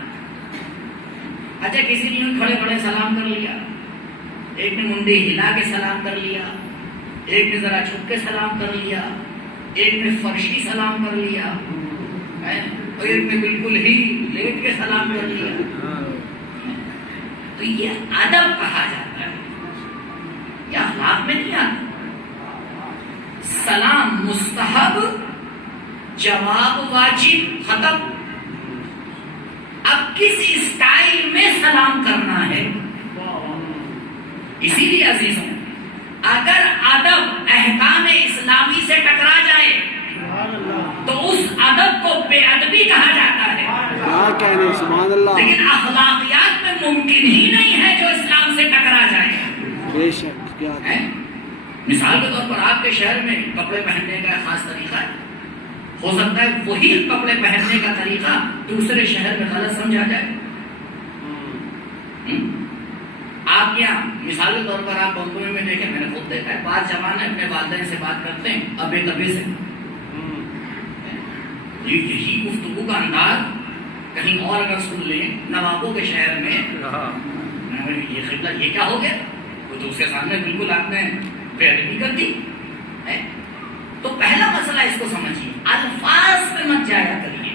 اچھا کسی نے کھڑے کھڑے سلام کر لیا ایک نے منڈی ہلا کے سلام کر لیا ایک نے ذرا چھپ کے سلام کر لیا ایک نے فرشی سلام کر لیا اور ایک نے بالکل ہی لیٹ کے سلام کر لیا تو یہ ادب کہا جاتا ہے یہ اخلاق میں نہیں آتا سلام مستحب جواب واجب ختم اب کس اسٹائل میں سلام کرنا ہے اسی لیے عزیزوں اگر ادب احکام اسلامی سے ٹکرا جائے تو اس ادب کو بے ادبی کہا جاتا ہے لیکن اخلاقیات میں ممکن ہی نہیں ہے جو اسلام سے ٹکرا جائے مثال کے طور پر آپ کے شہر میں کپڑے پہننے کا خاص طریقہ ہے ہو سکتا ہے وہی کپڑے پہننے کا طریقہ دوسرے شہر میں غلط سمجھا جائے آپ یہاں مثال کے طور پر آپ بمبئی میں دیکھیں میں نے خود دیکھا ہے بعض زمانے اپنے والدین سے بات کرتے ہیں ابے تبے سے یہی گفتگو کا انداز کہیں اور اگر سن لیں نوابوں کے شہر میں یہ خطہ یہ کیا ہو گیا تو اس کے سامنے بالکل آپ نے بے ادبی کر دی تو پہلا مسئلہ اس کو سمجھیے الفاظ پہ مت جایا کریے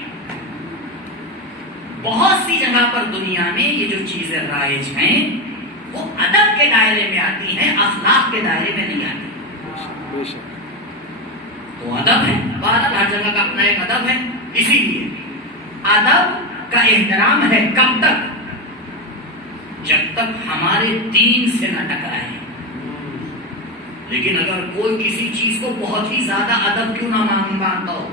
بہت سی جگہ پر دنیا میں یہ جو چیزیں رائج ہیں وہ ادب کے دائرے میں آتی ہیں اخلاق کے دائرے میں نہیں آتی تو ادب ہے بہرحال ہر جگہ کا اپنا ایک ادب ہے اسی لیے ادب کا احترام ہے کب تک جب تک ہمارے دین سے نہ ٹکرائے لیکن اگر کوئی کسی چیز کو بہت ہی زیادہ ادب کیوں نہ مانتا ہو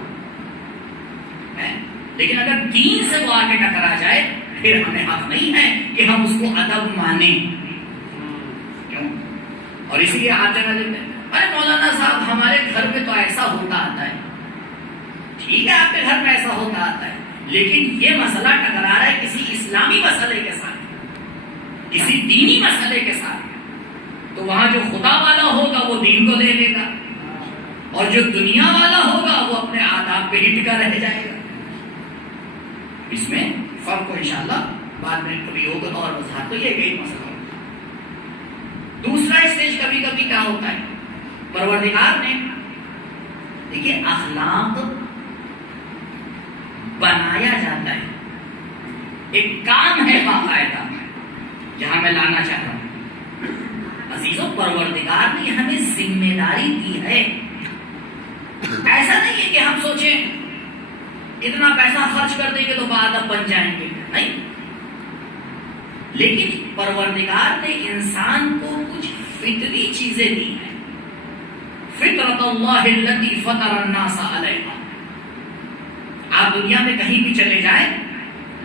لیکن اگر دین سے وہ آگے ٹکرا جائے پھر ہمیں حق نہیں ہے کہ ہم اس کو ادب مانیں کیوں اور اسی لیے آپ جگہ دیتے ہیں ارے مولانا صاحب ہمارے گھر میں تو ایسا ہوتا آتا ہے ٹھیک ہے آپ کے گھر میں ایسا ہوتا آتا ہے، لیکن یہ مسئلہ ٹکرا رہا ہے کسی اسلامی مسئلے کے ساتھ، کسی دینی مسئلے کے ساتھ، تو وہاں جو خدا والا ہوگا وہ دین کو لے لے گا، اور جو دنیا والا ہوگا وہ اپنے آداب پہ ہی ٹکا رہ جائے گا۔ اس میں فرق کو انشاءاللہ بعد میں کبھی ہوگا اور وضاحت، تو یہ ایک مسئلہ ہوگا۔ دوسرا اسٹیج کبھی کبھی کیا ہوتا ہے، پروردگار نے دیکھیے اخلاق بنایا جاتا ہے، ایک کام ہے باقاعدہ، جہاں میں لانا چاہ رہا ہوں عزیزوں، پروردگار نے ہمیں ذمہ داری دی ہے۔ ایسا نہیں ہے کہ ہم سوچیں اتنا پیسہ خرچ کر دیں گے تو باادب بن جائیں گے، نہیں، لیکن پروردگار نے انسان کو کچھ فطری چیزیں دی ہیں، فطرت اللہ التی فطر الناس علیہا۔ آپ دنیا میں کہیں بھی چلے جائیں،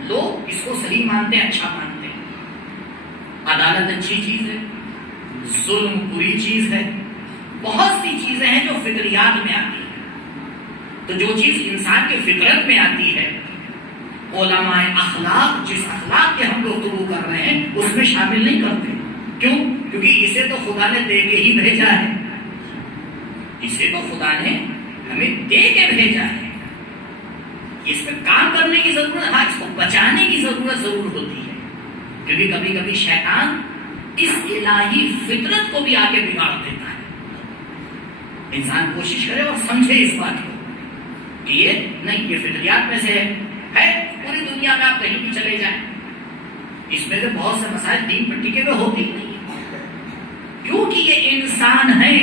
لوگ اس کو صحیح مانتے ہیں، اچھا مانتے ہیں، عدالت اچھی چیز ہے، ظلم بری چیز ہے، بہت سی چیزیں ہیں جو فطریات میں آتی ہیں۔ تو جو چیز انسان کے فطرت میں آتی ہے، علماء اخلاق جس اخلاق کے ہم لوگ گفتگو کر رہے ہیں اس میں شامل نہیں کرتے۔ کیوں؟ کیونکہ اسے تو خدا نے دے کے ہی بھیجا ہے، اسے تو خدا نے ہمیں دے کے بھیجا ہے، اس میں کام کرنے کی ضرورت، ہاں اس کو بچانے کی ضرورت ضرور ہوتی ہے، کیونکہ کبھی کبھی شیطان اس الہی فطرت کو بھی آگے بگاڑ دیتا ہے۔ انسان کوشش کرے اور سمجھے اس بات کو کہ یہ نہیں، یہ فطریات میں سے ہے، پوری دنیا میں آپ کہیں بھی چلے جائیں، اس میں سے بہت سے مسائل دین پر ٹکے ہوئے ہوتے ہی نہیں، کیونکہ یہ انسان ہے،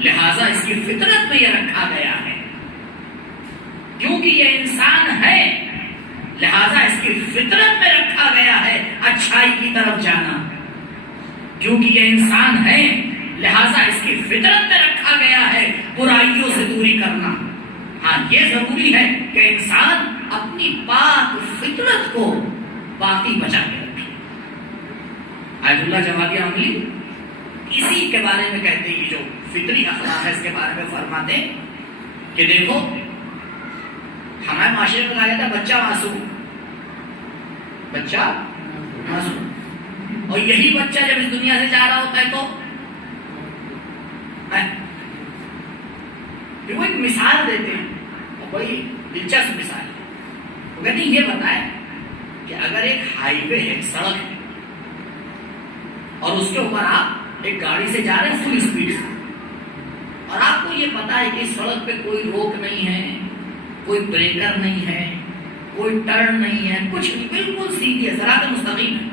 لہذا اس کی فطرت میں یہ رکھا گیا ہے، کیونکہ یہ انسان ہے لہذا اس کی فطرت میں رکھا گیا ہے اچھائی کی طرف جانا، کیونکہ یہ انسان ہے لہذا اس کی فطرت میں رکھا گیا ہے برائیوں سے دوری کرنا۔ ہاں یہ ضروری ہے کہ انسان اپنی پاک فطرت کو باقی بچا کے رکھے۔ آیت اللہ جوادی عملی اسی کے بارے میں کہتے ہیں، جو فطری اخلاق ہے اس کے بارے میں فرماتے ہیں کہ دیکھو ہمارے معاشرے میں کہا جاتا ہے بچہ معصوم، بچہ معصوم، اور یہی بچہ جب اس دنیا سے جا رہا ہوتا ہے تو وہ ایک مثال دیتے ہیں، اور بڑی دلچسپ مثال ہے، وہ کہتے ہیں یہ بتائیں کہ اگر ایک ہائی وے ہے، سڑک ہے، اور اس کے اوپر آپ ایک گاڑی سے جا رہے ہیں فل اسپیڈ سے، اور آپ کو یہ پتا ہے کہ سڑک پہ کوئی روک نہیں ہے، کوئی بریکر نہیں ہے، کوئی ٹرن نہیں ہے، کچھ نہیں، بالکل سیدھی ہے، صراط مستقیم ہے،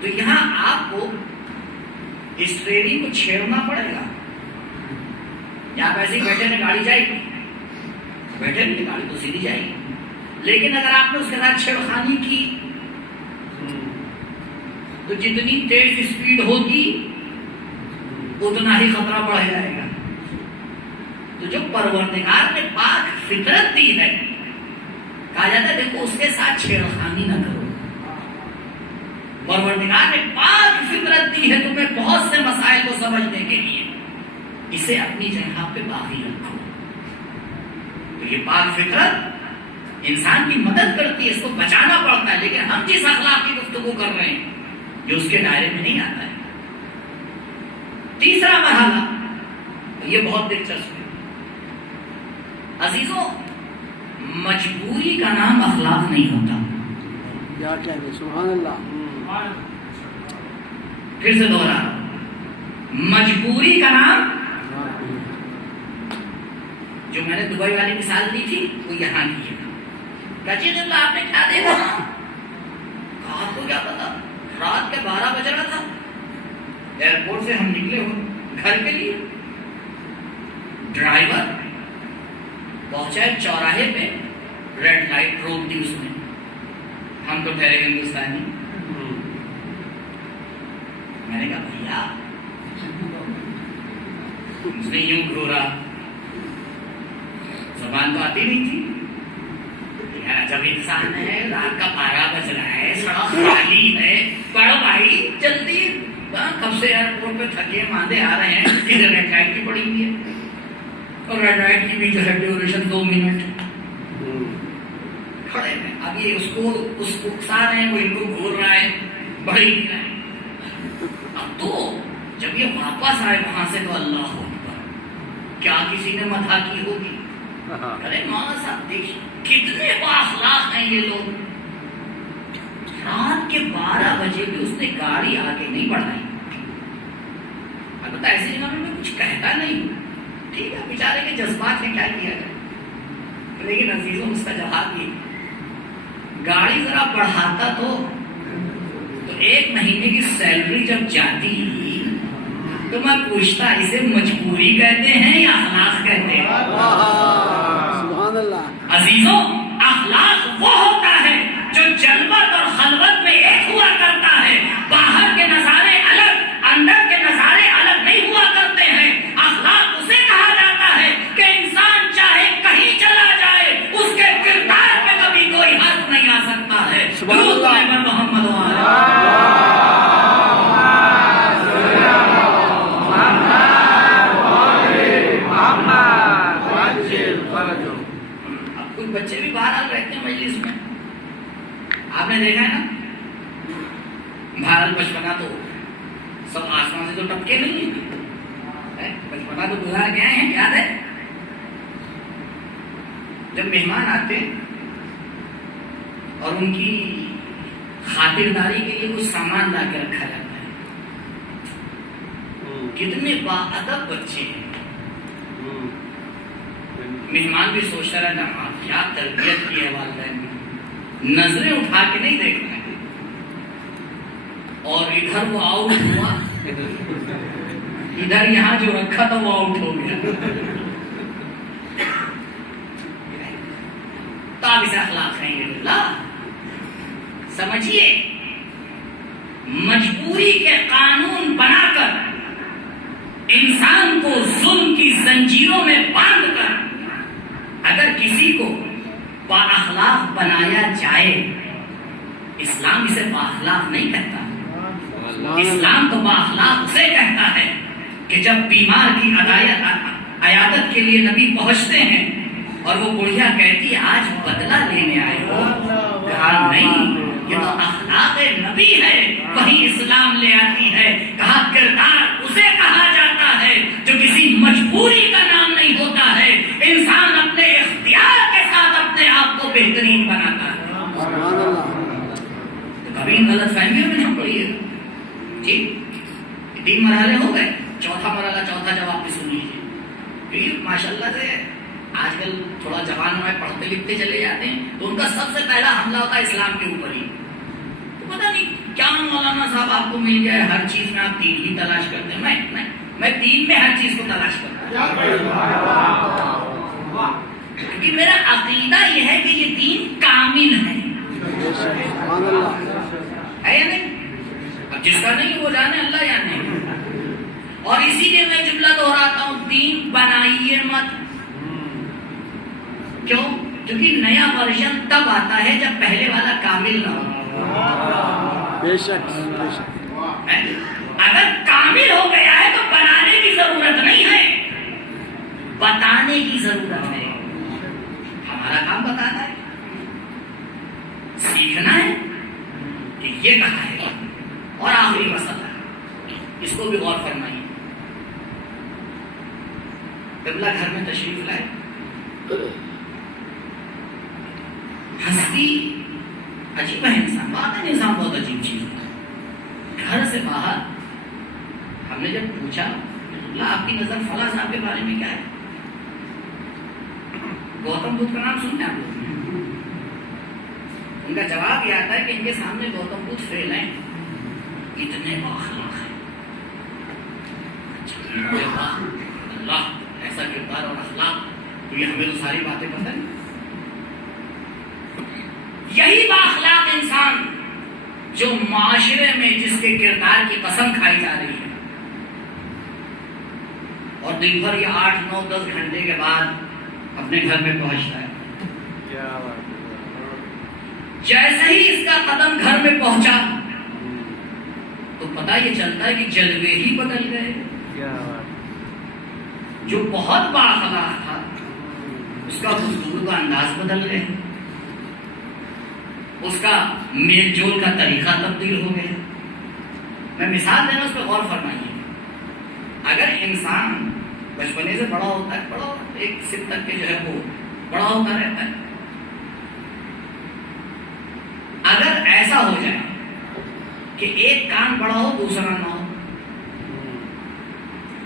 تو یہاں آپ کو اس ٹرین کو چھیڑنا پڑے گا، یا آپ ایسے ہی بیٹھے نے گاڑی جائے گی، بیٹھے نہیں گاڑی تو سیدھی جائے گی، لیکن اگر آپ نے اس کے ساتھ چھیڑخانی کی تو جتنی تیز اسپیڈ ہوگی اتنا ہی خطرہ بڑھ جائے گا۔ تو جو پروردگار نے پاک فطرت دی ہے، کہا جاتا ہے دیکھو اس کے ساتھ چھیڑخانی نہ کرو، پروردگار نے پاک فطرت دی ہے تمہیں بہت سے مسائل کو سمجھنے کے لیے، اسے اپنی جگہ پہ باقی رکھو۔ تو یہ پاک فطرت انسان کی مدد کرتی ہے، اس کو بچانا پڑتا ہے، لیکن ہم جس اخلاق کی گفتگو کر رہے ہیں جو اس کے دائرے میں نہیں آتا ہے۔ تیسرا مرحلہ یہ بہت دلچسپ ہے عزیزوں، مجبوری کا نام اخلاق نہیں ہوتا۔ کیا کہہ رہے، سبحان اللہ، پھر سے دوہرا، مجبوری کا نام، جو میں نے دبئی والی مثال دی تھی وہ یہاں کی ہے۔ کچی دن آپ نے کیا دیکھا، آپ کو کیا پتا، رات کے 12 بج رہا تھا، ایئرپورٹ سے ہم نکلے ہوئے گھر کے لیے، ڈرائیور پہنچا چوراہے پہ، ریڈ لائٹ روک دی اس نے، ہم تو ٹھہرے ہندوستانی، میں نے کہا بھیا، اس نے یوں گھورا، زبان تو آتی نہیں تھی، جب انسان ہے، رات کا 12 بج رہا ہے، سڑک خالی ہے، پڑھ بھائی جلدی، کب سے ایئرپورٹ پہ تھکے ماندے آ رہے ہیں، ادھر ریڈ لائٹ کی پڑی ہوئی ہے، اور ریڈ لائٹ کی بھی جو ہے ڈیوریشن 2 منٹ کھڑے ہیں. اب یہ اس کو اکسا رہے ہیں, وہ ان کو گھور رہا ہے, بڑی نہیں رہا ہے. اب تو جب یہ واپس آئے وہاں سے تو اللہ اکبر, کیا کسی نے مدح کی ہوگی؟ ارے مولانا صاحب دیکھیے کتنے بااخلاق ہیں یہ لوگ. رات کے 12 بجے بھی اس نے گاڑی آگے نہیں بڑھائی. البتہ ایسے جگہ میں کچھ کہتا نہیں, ٹھیک ہے بیچارے کے جذبات ہیں, کیا کیا جائے. لیکن عزیزوں اس کا جواب یہ, گاڑی ذرا بڑھاتا تو 1 مہینے کی سیلری جب جاتی تو میں پوچھتا اسے مجبوری کہتے ہیں یا اخلاق کہتے ہیں؟ سبحان اللہ. عزیزوں اخلاق وہ ہوتا ہے جو جلوت اور خلوت میں ایک ہوا کرتا ہے. باہر کے نظارے الگ, اندر کے نظارے الگ نہیں ہوا کرتے ہیں. اخلاق اسے کہا جاتا ہے کہ انسان چاہے کہیں چلا جائے اس کے کردار پہ کبھی کوئی حرف نہیں آ سکتا ہے. درود پڑھیں محمد و بچے بھی بہرحال رہتے ہیں مجلس میں. آپ نے دیکھا ہے نا, بہرحال بچپنا تو سب آسمان سے تو ٹپکے نہیں ہیں, بچپنا تو گزار گئے ہیں. یاد ہے جب مہمان آتے اور ان کی خاطرداری کے لیے کچھ سامان لا کے رکھا جاتا ہے, کتنے باادب بچے ہیں. مہمان بھی سوچتا رہتا ہے کیا تربیت کی ہے والدین نے, نظریں اٹھا کے نہیں دیکھنا ہے. اور ادھر وہ آؤٹ ہوا, ادھر یہاں جو رکھا تھا وہ آؤٹ ہو گیا. تو آپ اسے اخلاق کہیں گے. اللہ سمجھیے, مجبوری کے قانون بنا کر انسان کو ظلم کی زنجیروں میں باندھ کر اگر کسی کو با اخلاق بنایا جائے, اسلام اسے با اخلاق نہیں کہتا. اسلام تو با اخلاق اسے کہتا ہے کہ جب بیمار کی عیادت کے لیے نبی پہنچتے ہیں اور وہ بڑھیا کہتی ہے آج بدلہ لینے آئے ہو, کہا نہیں یہ تو اخلاق نبی ہے, وہی اسلام لے آتی ہے. کہا کردار اسے کہا جاتا ہے جو کسی مجبوری کا نام نہیں ہوتا ہے. انسان اپنے اختیار کے ساتھ اپنے آپ کو بہترین بناتا ہے. تو کبھی غلط فہمیوں میں نہ پڑیے. ٹھیک 3 مرحلے ہو گئے, چوتھا مرحلہ, چوتھا جواب بھی سن لیجیے. ماشاء اللہ سے آج کل تھوڑا جوان میں پڑھتے لکھتے چلے جاتے ہیں تو ان کا سب سے پہلا حملہ ہوتا ہے اسلام کے اوپر ہی. تو پتہ نہیں کیا مولانا صاحب آپ کو مل جائے, ہر چیز میں آپ دین ہی تلاش کرتے ہیں. میں دین میں ہر چیز کو تلاش کرتا ہوں, کیونکہ میرا عقیدہ یہ ہے کہ یہ دین کامل ہے یا نہیں. اب جس کا نہیں وہ جانے, اللہ جانے. اور اسی لیے میں جملہ دہراتا ہوں, دین بنائیے مت. کیوں؟ کیونکہ نیا ورژن تب آتا ہے جب پہلے والا کامل نہ ہو. بے شک. اگر کامل ہو گیا ہے تو بنانے کی ضرورت نہیں ہے, بتانے کی ضرورت ہے. ہمارا کام بتانا ہے, سیکھنا ہے کہ یہ کہا ہے. اور آخری مسئلہ اس کو بھی غور فرمائیے. قبلہ گھر میں تشریف لائے, ہستی عجیب ہے انسان, بات ہے نظام بہت عجیب چیز ہوتا ہے. گھر سے باہر ہم نے جب پوچھا اللہ آپ کی نظر فلاں صاحب کے بارے میں کیا ہے, گوتم بدھ کا نام سنتے ہیں آپ لوگ؟ ان کا جواب یہ آتا ہے کہ ان کے سامنے گوتم بدھ فیل ہیں, اتنے بااخلاق ہیں. اللہ ایسا کردار اور اخلاق, تو یہ ہمیں تو ساری باتیں پتہ ہیں. یہی بااخلاق انسان جو معاشرے میں جس کے کردار کی قسم کھائی جا رہی ہے اور دن بھر یہ 8, 9, 10 گھنٹے کے بعد اپنے گھر میں پہنچتا ہے, جیسے ہی اس کا قدم گھر میں پہنچا تو پتہ یہ چلتا ہے کہ جلوے ہی بدل گئے. جو بہت بااخلاق تھا اس کا گفتگو کا انداز بدل گیا، اس کا میل جول کا طریقہ تبدیل ہو گیا۔ میں مثال دینا، اس پہ غور فرمائیے۔ اگر انسان بچپنے سے بڑا ہوتا ہے، بڑا ایک سن تک کے جو ہے وہ بڑا ہوتا رہتا ہے، اگر ایسا ہو جائے کہ ایک کان بڑا ہو دوسرا نہ ہو،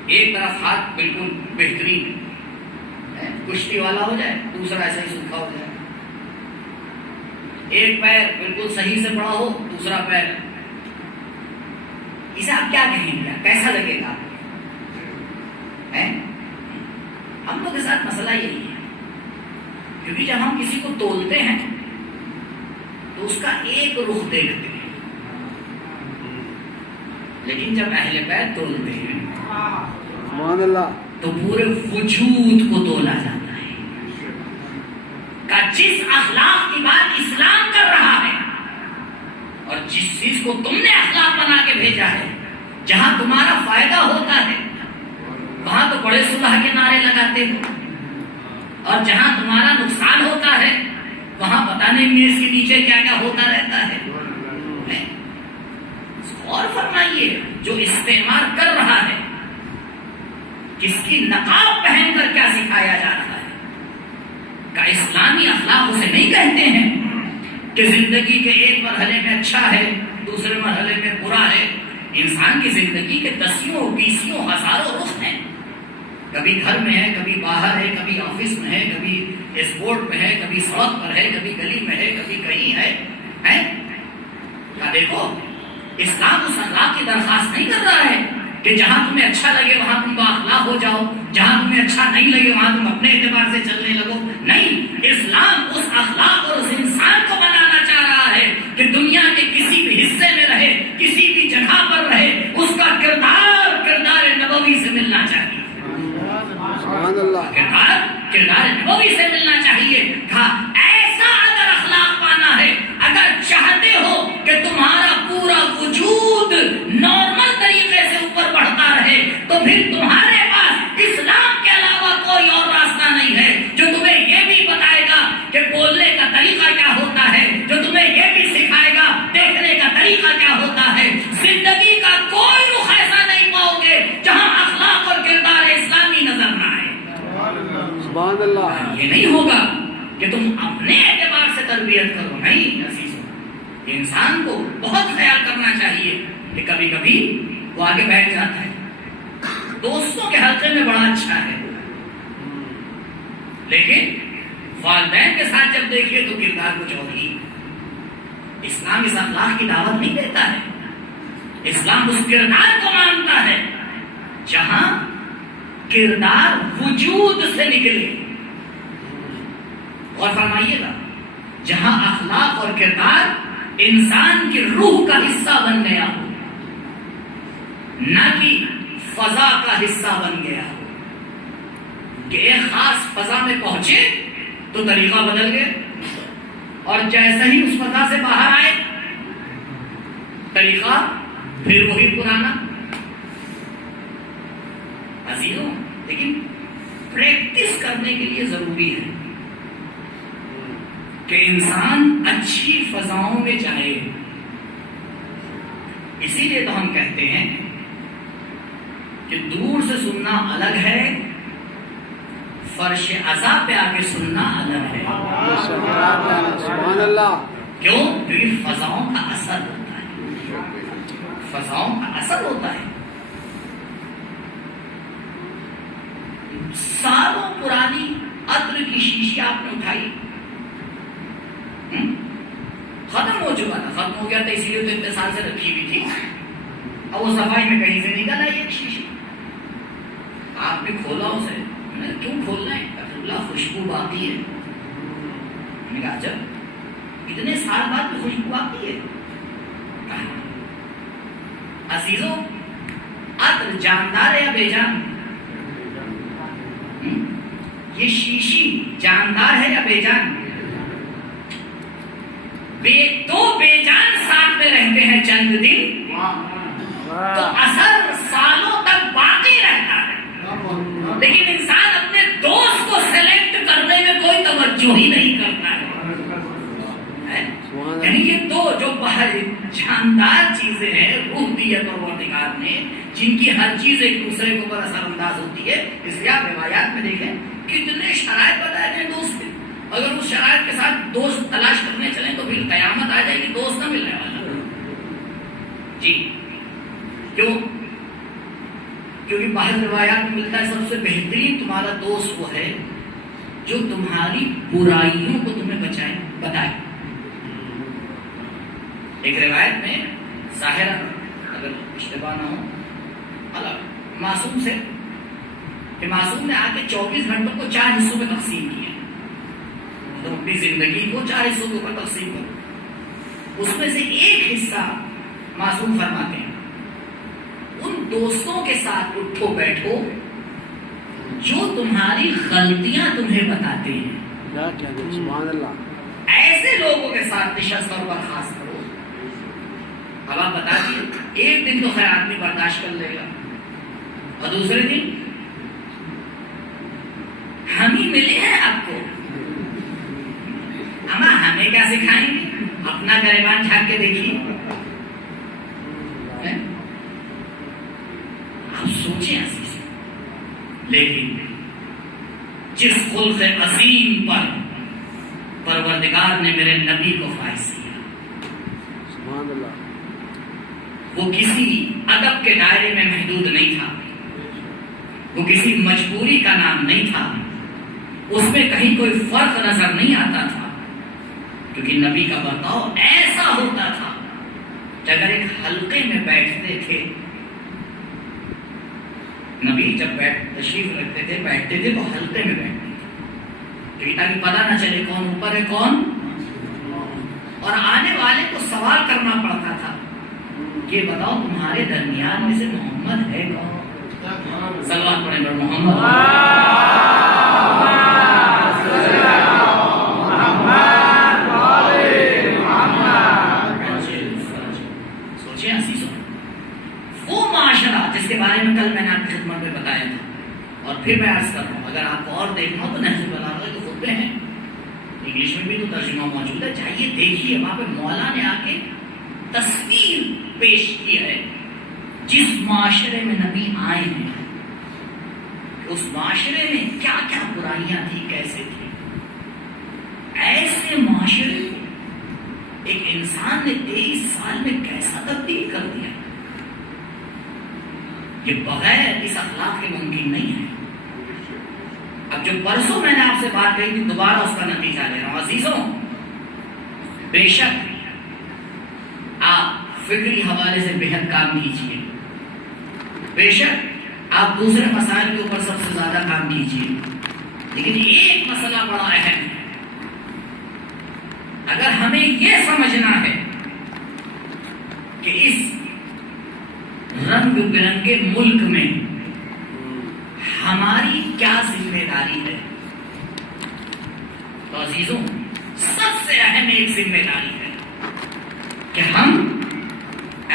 ایک طرف ہاتھ بالکل بہترین کشتی والا ہو جائے، دوسرا ایسا ہی سوکھا ہو جائے، ایک پیر بالکل صحیح سے بڑا ہو دوسرا پیر، اسے آپ کیا کہیں گے؟ کیسا لگے گا؟ ہم لوگ کے ساتھ مسئلہ یہی ہے، کیونکہ جب ہم کسی کو تولتے ہیں تو اس کا ایک رخ دیکھتے ہیں، لیکن جب اہل بیت تولتے ہیں سبحان اللہ تو پورے وجود کو تولا جاتا ہے کہ جس اخلاق کی بات اسلام کر رہا ہے اور جس چیز کو تم نے اخلاق بنا کے بھیجا ہے، جہاں تمہارا فائدہ ہوتا ہے وہاں تو بڑے صلح کے نعرے لگاتے ہو، اور جہاں تمہارا نقصان ہوتا ہے وہاں پتہ نہیں میز کے نیچے کیا کیا ہوتا رہتا ہے۔ اور فرمائیے، جو استعمال کر رہا ہے کس کی نقاب پہن کر کیا سکھایا جا رہا ہے؟ کہ اسلامی اخلاق اسے نہیں کہتے ہیں کہ زندگی کے ایک مرحلے میں اچھا ہے دوسرے مرحلے میں برا ہے۔ انسان کی زندگی کے دسیوں بیسیوں ہزاروں رخ ہیں، کبھی گھر میں ہے، کبھی باہر ہے، کبھی آفس میں ہے، کبھی اسپورٹ میں ہے، کبھی سڑک پر ہے، کبھی گلی میں ہے، کبھی کہیں ہے۔ کیا دیکھو، اسلام اس اخلاق کی درخواست نہیں کر رہا ہے کہ جہاں تمہیں اچھا لگے وہاں تم بااخلاق ہو جاؤ، جہاں تمہیں اچھا نہیں لگے وہاں تم اپنے اعتبار سے چلنے لگو۔ نہیں، اسلام اس اخلاق اور اس انسان کو بنانا چاہ رہا ہے کہ دنیا کے کسی بھی حصے میں رہے، کسی بھی جگہ پر رہے، اس کا کردار نبوی سے ملنا چاہیے، سبحان اللہ کردار نبوی سے ملنا چاہیے۔ کہا ایسا اگر اخلاق پانا ہے، اگر چاہتے ہو کہ تمہارا پورا وجود نارمل طریقے سے اوپر بڑھتا رہے، تو پھر تمہارے پاس اسلام کے علاوہ کوئی اور راستہ نہیں ہے جو تمہیں یہ بھی بتائے گا کہ بولنے کا طریقہ کیا ہوتا ہے، جو تمہیں یہ بھی سکھائے گا دیکھنے کا طریقہ کیا ہوتا ہے۔ زندگی کا کوئی رخ ایسا نہیں پاؤ گے جہاں اخلاق اور کردار اسلامی نظر نہ آئے۔ سبحان اللہ۔ یہ نہیں ہوگا کہ تم اپنے اعتبار سے تربیت کرو، نہیں عزیزو، انسان کو بہت خیال کرنا چاہیے کہ کبھی کبھی وہ آگے بیٹھ جاتا ہے، دوستوں کے حلقے میں بڑا اچھا ہے، لیکن والدین کے ساتھ جب دیکھیے تو کردار کچھ اور ہی۔ اسلام اس اخلاق کی دعوت نہیں دیتا ہے، اسلام اس کردار کو مانتا ہے جہاں کردار وجود سے نکلے۔ اور فرمائیے گا، جہاں اخلاق اور کردار انسان کی روح کا حصہ بن گیا ہو، نہ کہ فضا کا حصہ بن گیا ہو، کہ ایک خاص فضا میں پہنچے تو طریقہ بدل گئے اور جیسے ہی اس فضا سے باہر آئے طریقہ پھر وہی پرانا۔ عزیزوں، لیکن پریکٹس کرنے کے لیے ضروری ہے کہ انسان اچھی فضاؤں میں جائے۔ اسی لیے تو ہم کہتے ہیں کہ دور سے سننا الگ ہے، فرش عذاب پہ آ کے سننا الگ ہے۔ سبحان اللہ۔ کیوں؟ کیونکہ فضاؤں کا اثر ہوتا ہے، فضاؤں کا اثر ہوتا ہے۔ سالوں پرانی عطر کی شیشی آپ نے اٹھائی، ختم ہو چکا تھا، ختم ہو گیا تھا، اسی لیے تو اتنے سال سے رکھی ہوئی تھی، اب وہ صفائی میں کہیں سے نکل آئی ایک شیشی، آپ نے کھولا اسے، میں نے کیوں کھولنا ہے؟ اللہ خوشبو باقی ہے۔ میں نے کہا جب اتنے سال بعد بھی خوشبو باقی ہے۔ عزیزوں، عطر جاندار ہے یا بے جان؟ یہ شیشی جاندار ہے یا بے جان؟ دو بے جان ساتھ میں رہتے ہیں چند دن تو اثر سالوں تک باقی رہتا ہے۔ لیکن انسان اپنے دوست کو سلیکٹ کرنے میں کوئی توجہ ہی نہیں کرتا ہے. یعنی یہ دو جو بہت جاندار چیزیں ہیں روحانیت اور پروردگار نے، جن کی ہر چیز ایک دوسرے کے اوپر اثر انداز ہوتی ہے. اس لیے آپ روایات میں دیکھیں کتنے شرائط بتائے گئے دوست کے. اگر اس شرائط کے ساتھ دوست تلاش کرنے چلیں تو پھر قیامت آ جائے گی، دوست نہ ملنے والا. جی کیوں؟ کیونکہ باہر روایات میں ملتا ہے سب سے بہترین تمہارا دوست وہ ہے جو تمہاری برائیوں کو تمہیں بتائے. ایک روایت میں ظاہرا اگر اشتباہ نہ ہو معصوم سے کہ معصوم نے آ کے 24 گھنٹوں کو 4 حصوں میں تقسیم کیا. تو اپنی زندگی کو 4 حصوں کے اوپر تقسیم کرو. اس میں سے ایک حصہ معصوم فرماتے ہیں ان دوستوں کے ساتھ اٹھو بیٹھو جو تمہاری غلطیاں تمہیں بتاتے ہیں. سبحان اللہ. ایسے لوگوں کے ساتھ نشست اور برخاست کرو. اب آپ بتا دیے ایک دن تو خیر آدمی برداشت کر لے گا اور دوسرے دن ہم ہی ملے ہیں آپ کو، ہمیں کیا سکھائیں گے؟ اپنا گریبان جھانک کے دیکھیے. آپ سوچیں عزیز، لیکن جس خلق عظیم پر پروردگار نے میرے نبی کو فائز کیا، سبحان اللہ، وہ کسی ادب کے دائرے میں محدود نہیں تھا، وہ کسی مجبوری کا نام نہیں تھا، اس میں کہیں کوئی فرق نظر نہیں آتا تھا. کیونکہ نبی کا برتاؤ ایسا ہوتا تھا کہ اگر ایک حلقے میں بیٹھتے تھے، نبی جب تشریف رکھتے تھے بیٹھتے تھے تو حلقے میں بیٹھتے تھے تاکہ پتہ نہ چلے کون اوپر ہے کون. اور آنے والے کو سوال کرنا پڑتا تھا، یہ بتاؤ تمہارے درمیان میں سے محمد ہے کون؟ صلوات پڑھیں پر محمد. وہ معاشرہ جس کے بارے میں کل میں نے آپ کی خدمت میں بتایا تھا اور پھر میں عرض کر رہا ہوں، اگر آپ کو اور دیکھنا ہو تو نہج البلاغہ کے خطبے ہیں، انگلش میں بھی تو ترجمہ موجود ہے، چاہیے دیکھیے. وہاں پہ مولا نے آ کے تصویر پیش کی ہے جس معاشرے میں نبی آئے ہیں، اس معاشرے میں کیا کیا برائیاں تھی، کیسے تھی. ایسے معاشرے کو ایک انسان نے 23 سال میں کیسا تبدیل کر دیا، یہ بغیر اس اخلاق کے ممکن نہیں ہے. اب جو پرسوں میں نے آپ سے بات کہی تھی دوبارہ اس کا نتیجہ لے رہا ہوں. عزیزوں، بے شک آپ فکری حوالے سے بہت کام کیجیے، بے شک آپ دوسرے مسائل کے اوپر سب سے زیادہ کام کیجیے، لیکن ایک مسئلہ بڑا اہم ہے. اگر ہمیں یہ سمجھنا ہے کہ اس رنگ برنگے ملک میں ہماری کیا ذمہ داری ہے، تو عزیزوں سب سے اہم ایک ذمہ داری ہے کہ ہم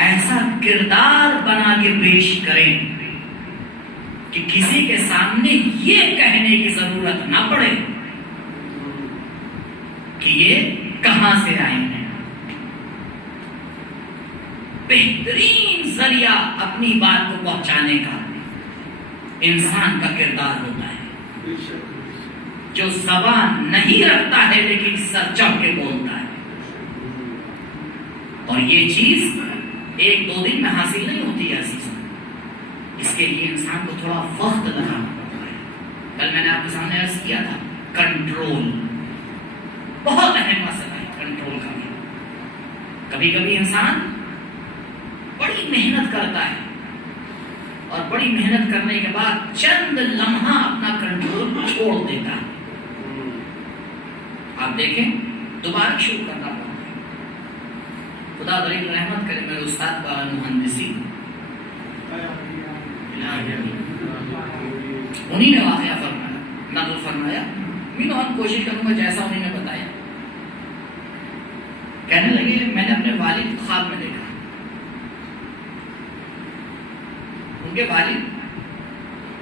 ایسا کردار بنا کے پیش کریں کہ کسی کے سامنے یہ کہنے کی ضرورت نہ پڑے کہ یہ کہاں سے آئے ہیں. بہترین ذریعہ اپنی بات کو پہنچانے کا انسان کا کردار ہوتا ہے، جو زبان نہیں رکھتا ہے لیکن سر چڑھ کے بولتا ہے. اور یہ چیز 1-2 دن میں حاصل نہیں ہوتی ہے عزیزوں، اس کے لیے انسان کو تھوڑا وقت لگانا پڑتا ہے. کل میں نے آپ کے سامنے عرض کیا تھا کنٹرول بہت اہم مسئلہ ہے. کنٹرول کا بھی کبھی کبھی انسان بڑی محنت کرتا ہے اور بڑی محنت کرنے کے بعد چند لمحہ اپنا کنٹرول چھوڑ دیتا ہے. آپ دیکھیں دوبارہ شروع کرنا پڑتا ہے. خدا بڑی رحمت کرے میرے استاد کا مہندسی انہی نے واقعہ فرمایا، نقل فرمایا. میں کوشش کروں گا جیسا انہوں نے بتایا. کہنے لگے میں نے اپنے والد کو خواب میں دیکھا. ان کے والد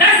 10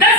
10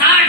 60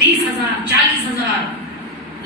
30,000 40,000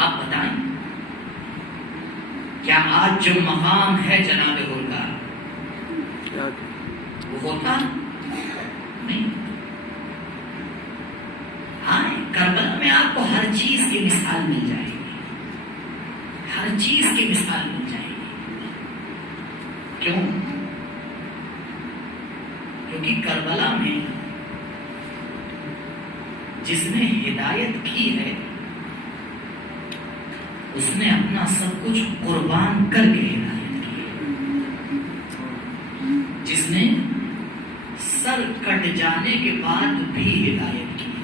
آپ بتائیں کیا آج جو مقام ہے جناب گلگار وہ ہوتا نہیں؟ ہاں کربلا میں آپ کو ہر چیز کی مثال مل جائے گی، ہر چیز کی مثال مل جائے گی۔ کیوں؟ کیونکہ کربلا میں جس نے ہدایت کی ہے اس نے اپنا سب کچھ قربان کر کے ہدایت کی ہے۔ جس نے سر کٹ جانے کے بعد بھی ہدایت کی ہے۔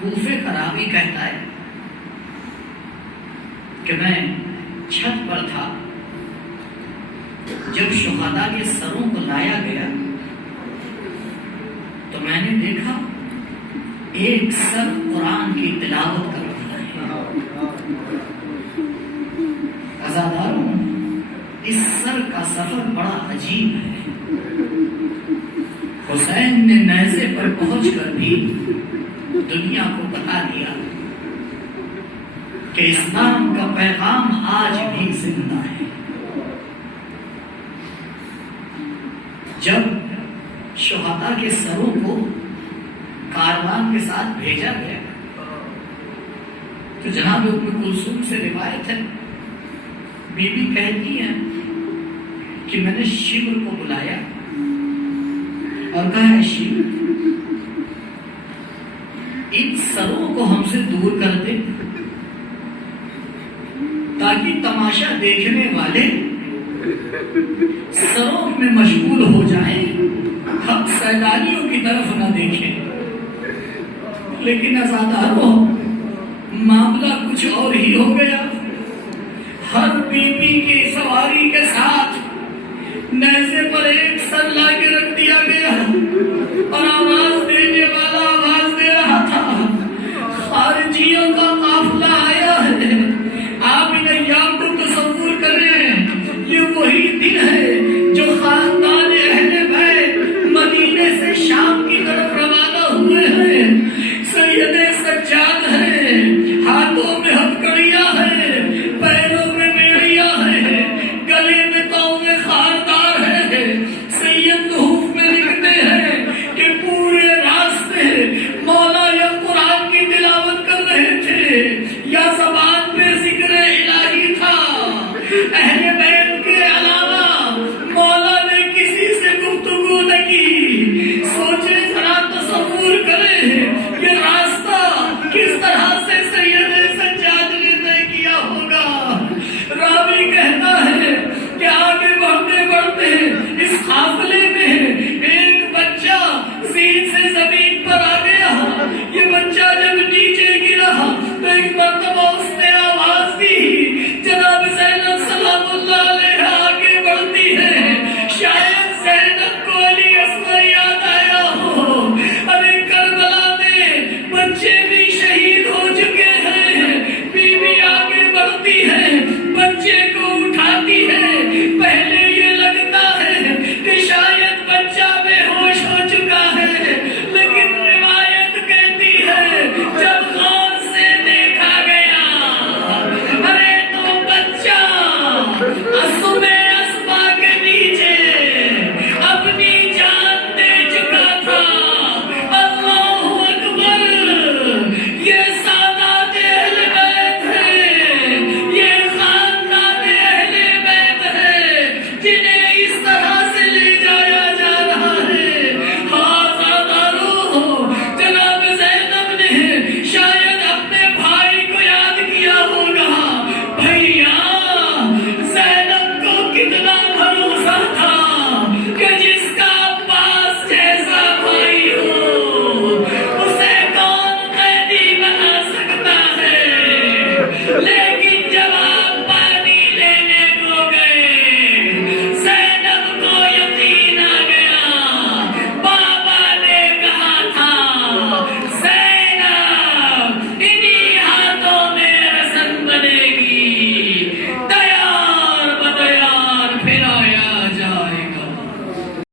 کوفے کا راوی کہتا ہے کہ میں چھت پر تھا جب شہداء کے سروں کو لایا گیا تو میں نے دیکھا ایک سر قرآن کی تلاوت کر رہا ہے۔ عزاداروں، اس سر کا سفر بڑا عجیب ہے۔ حسین نے نیزے پر پہنچ کر بھی دنیا کو بتا دیا کہ اسلام کا پیغام آج بھی زندہ ہے۔ جب شہداء کے سروں کو کاروان کے ساتھ بھیجا گیا تو جناب ام کلثوم سے روایت ہے، بی بی کہتی ہیں کہ میں نے شبر کو بلایا اور کہا ہے شبر ان سروں کو ہم سے دور کر دے تاکہ تماشا دیکھنے والے سروں میں مشغول ہو جائیں، ہم سیلانیوں کی طرف نہ دیکھیں۔ لیکن عزاداروں، معاملہ کچھ اور ہی ہو گیا۔ ہر بی بی کی سواری کے ساتھ نیزے پر ایک سر لا کے رکھ دیا گیا اور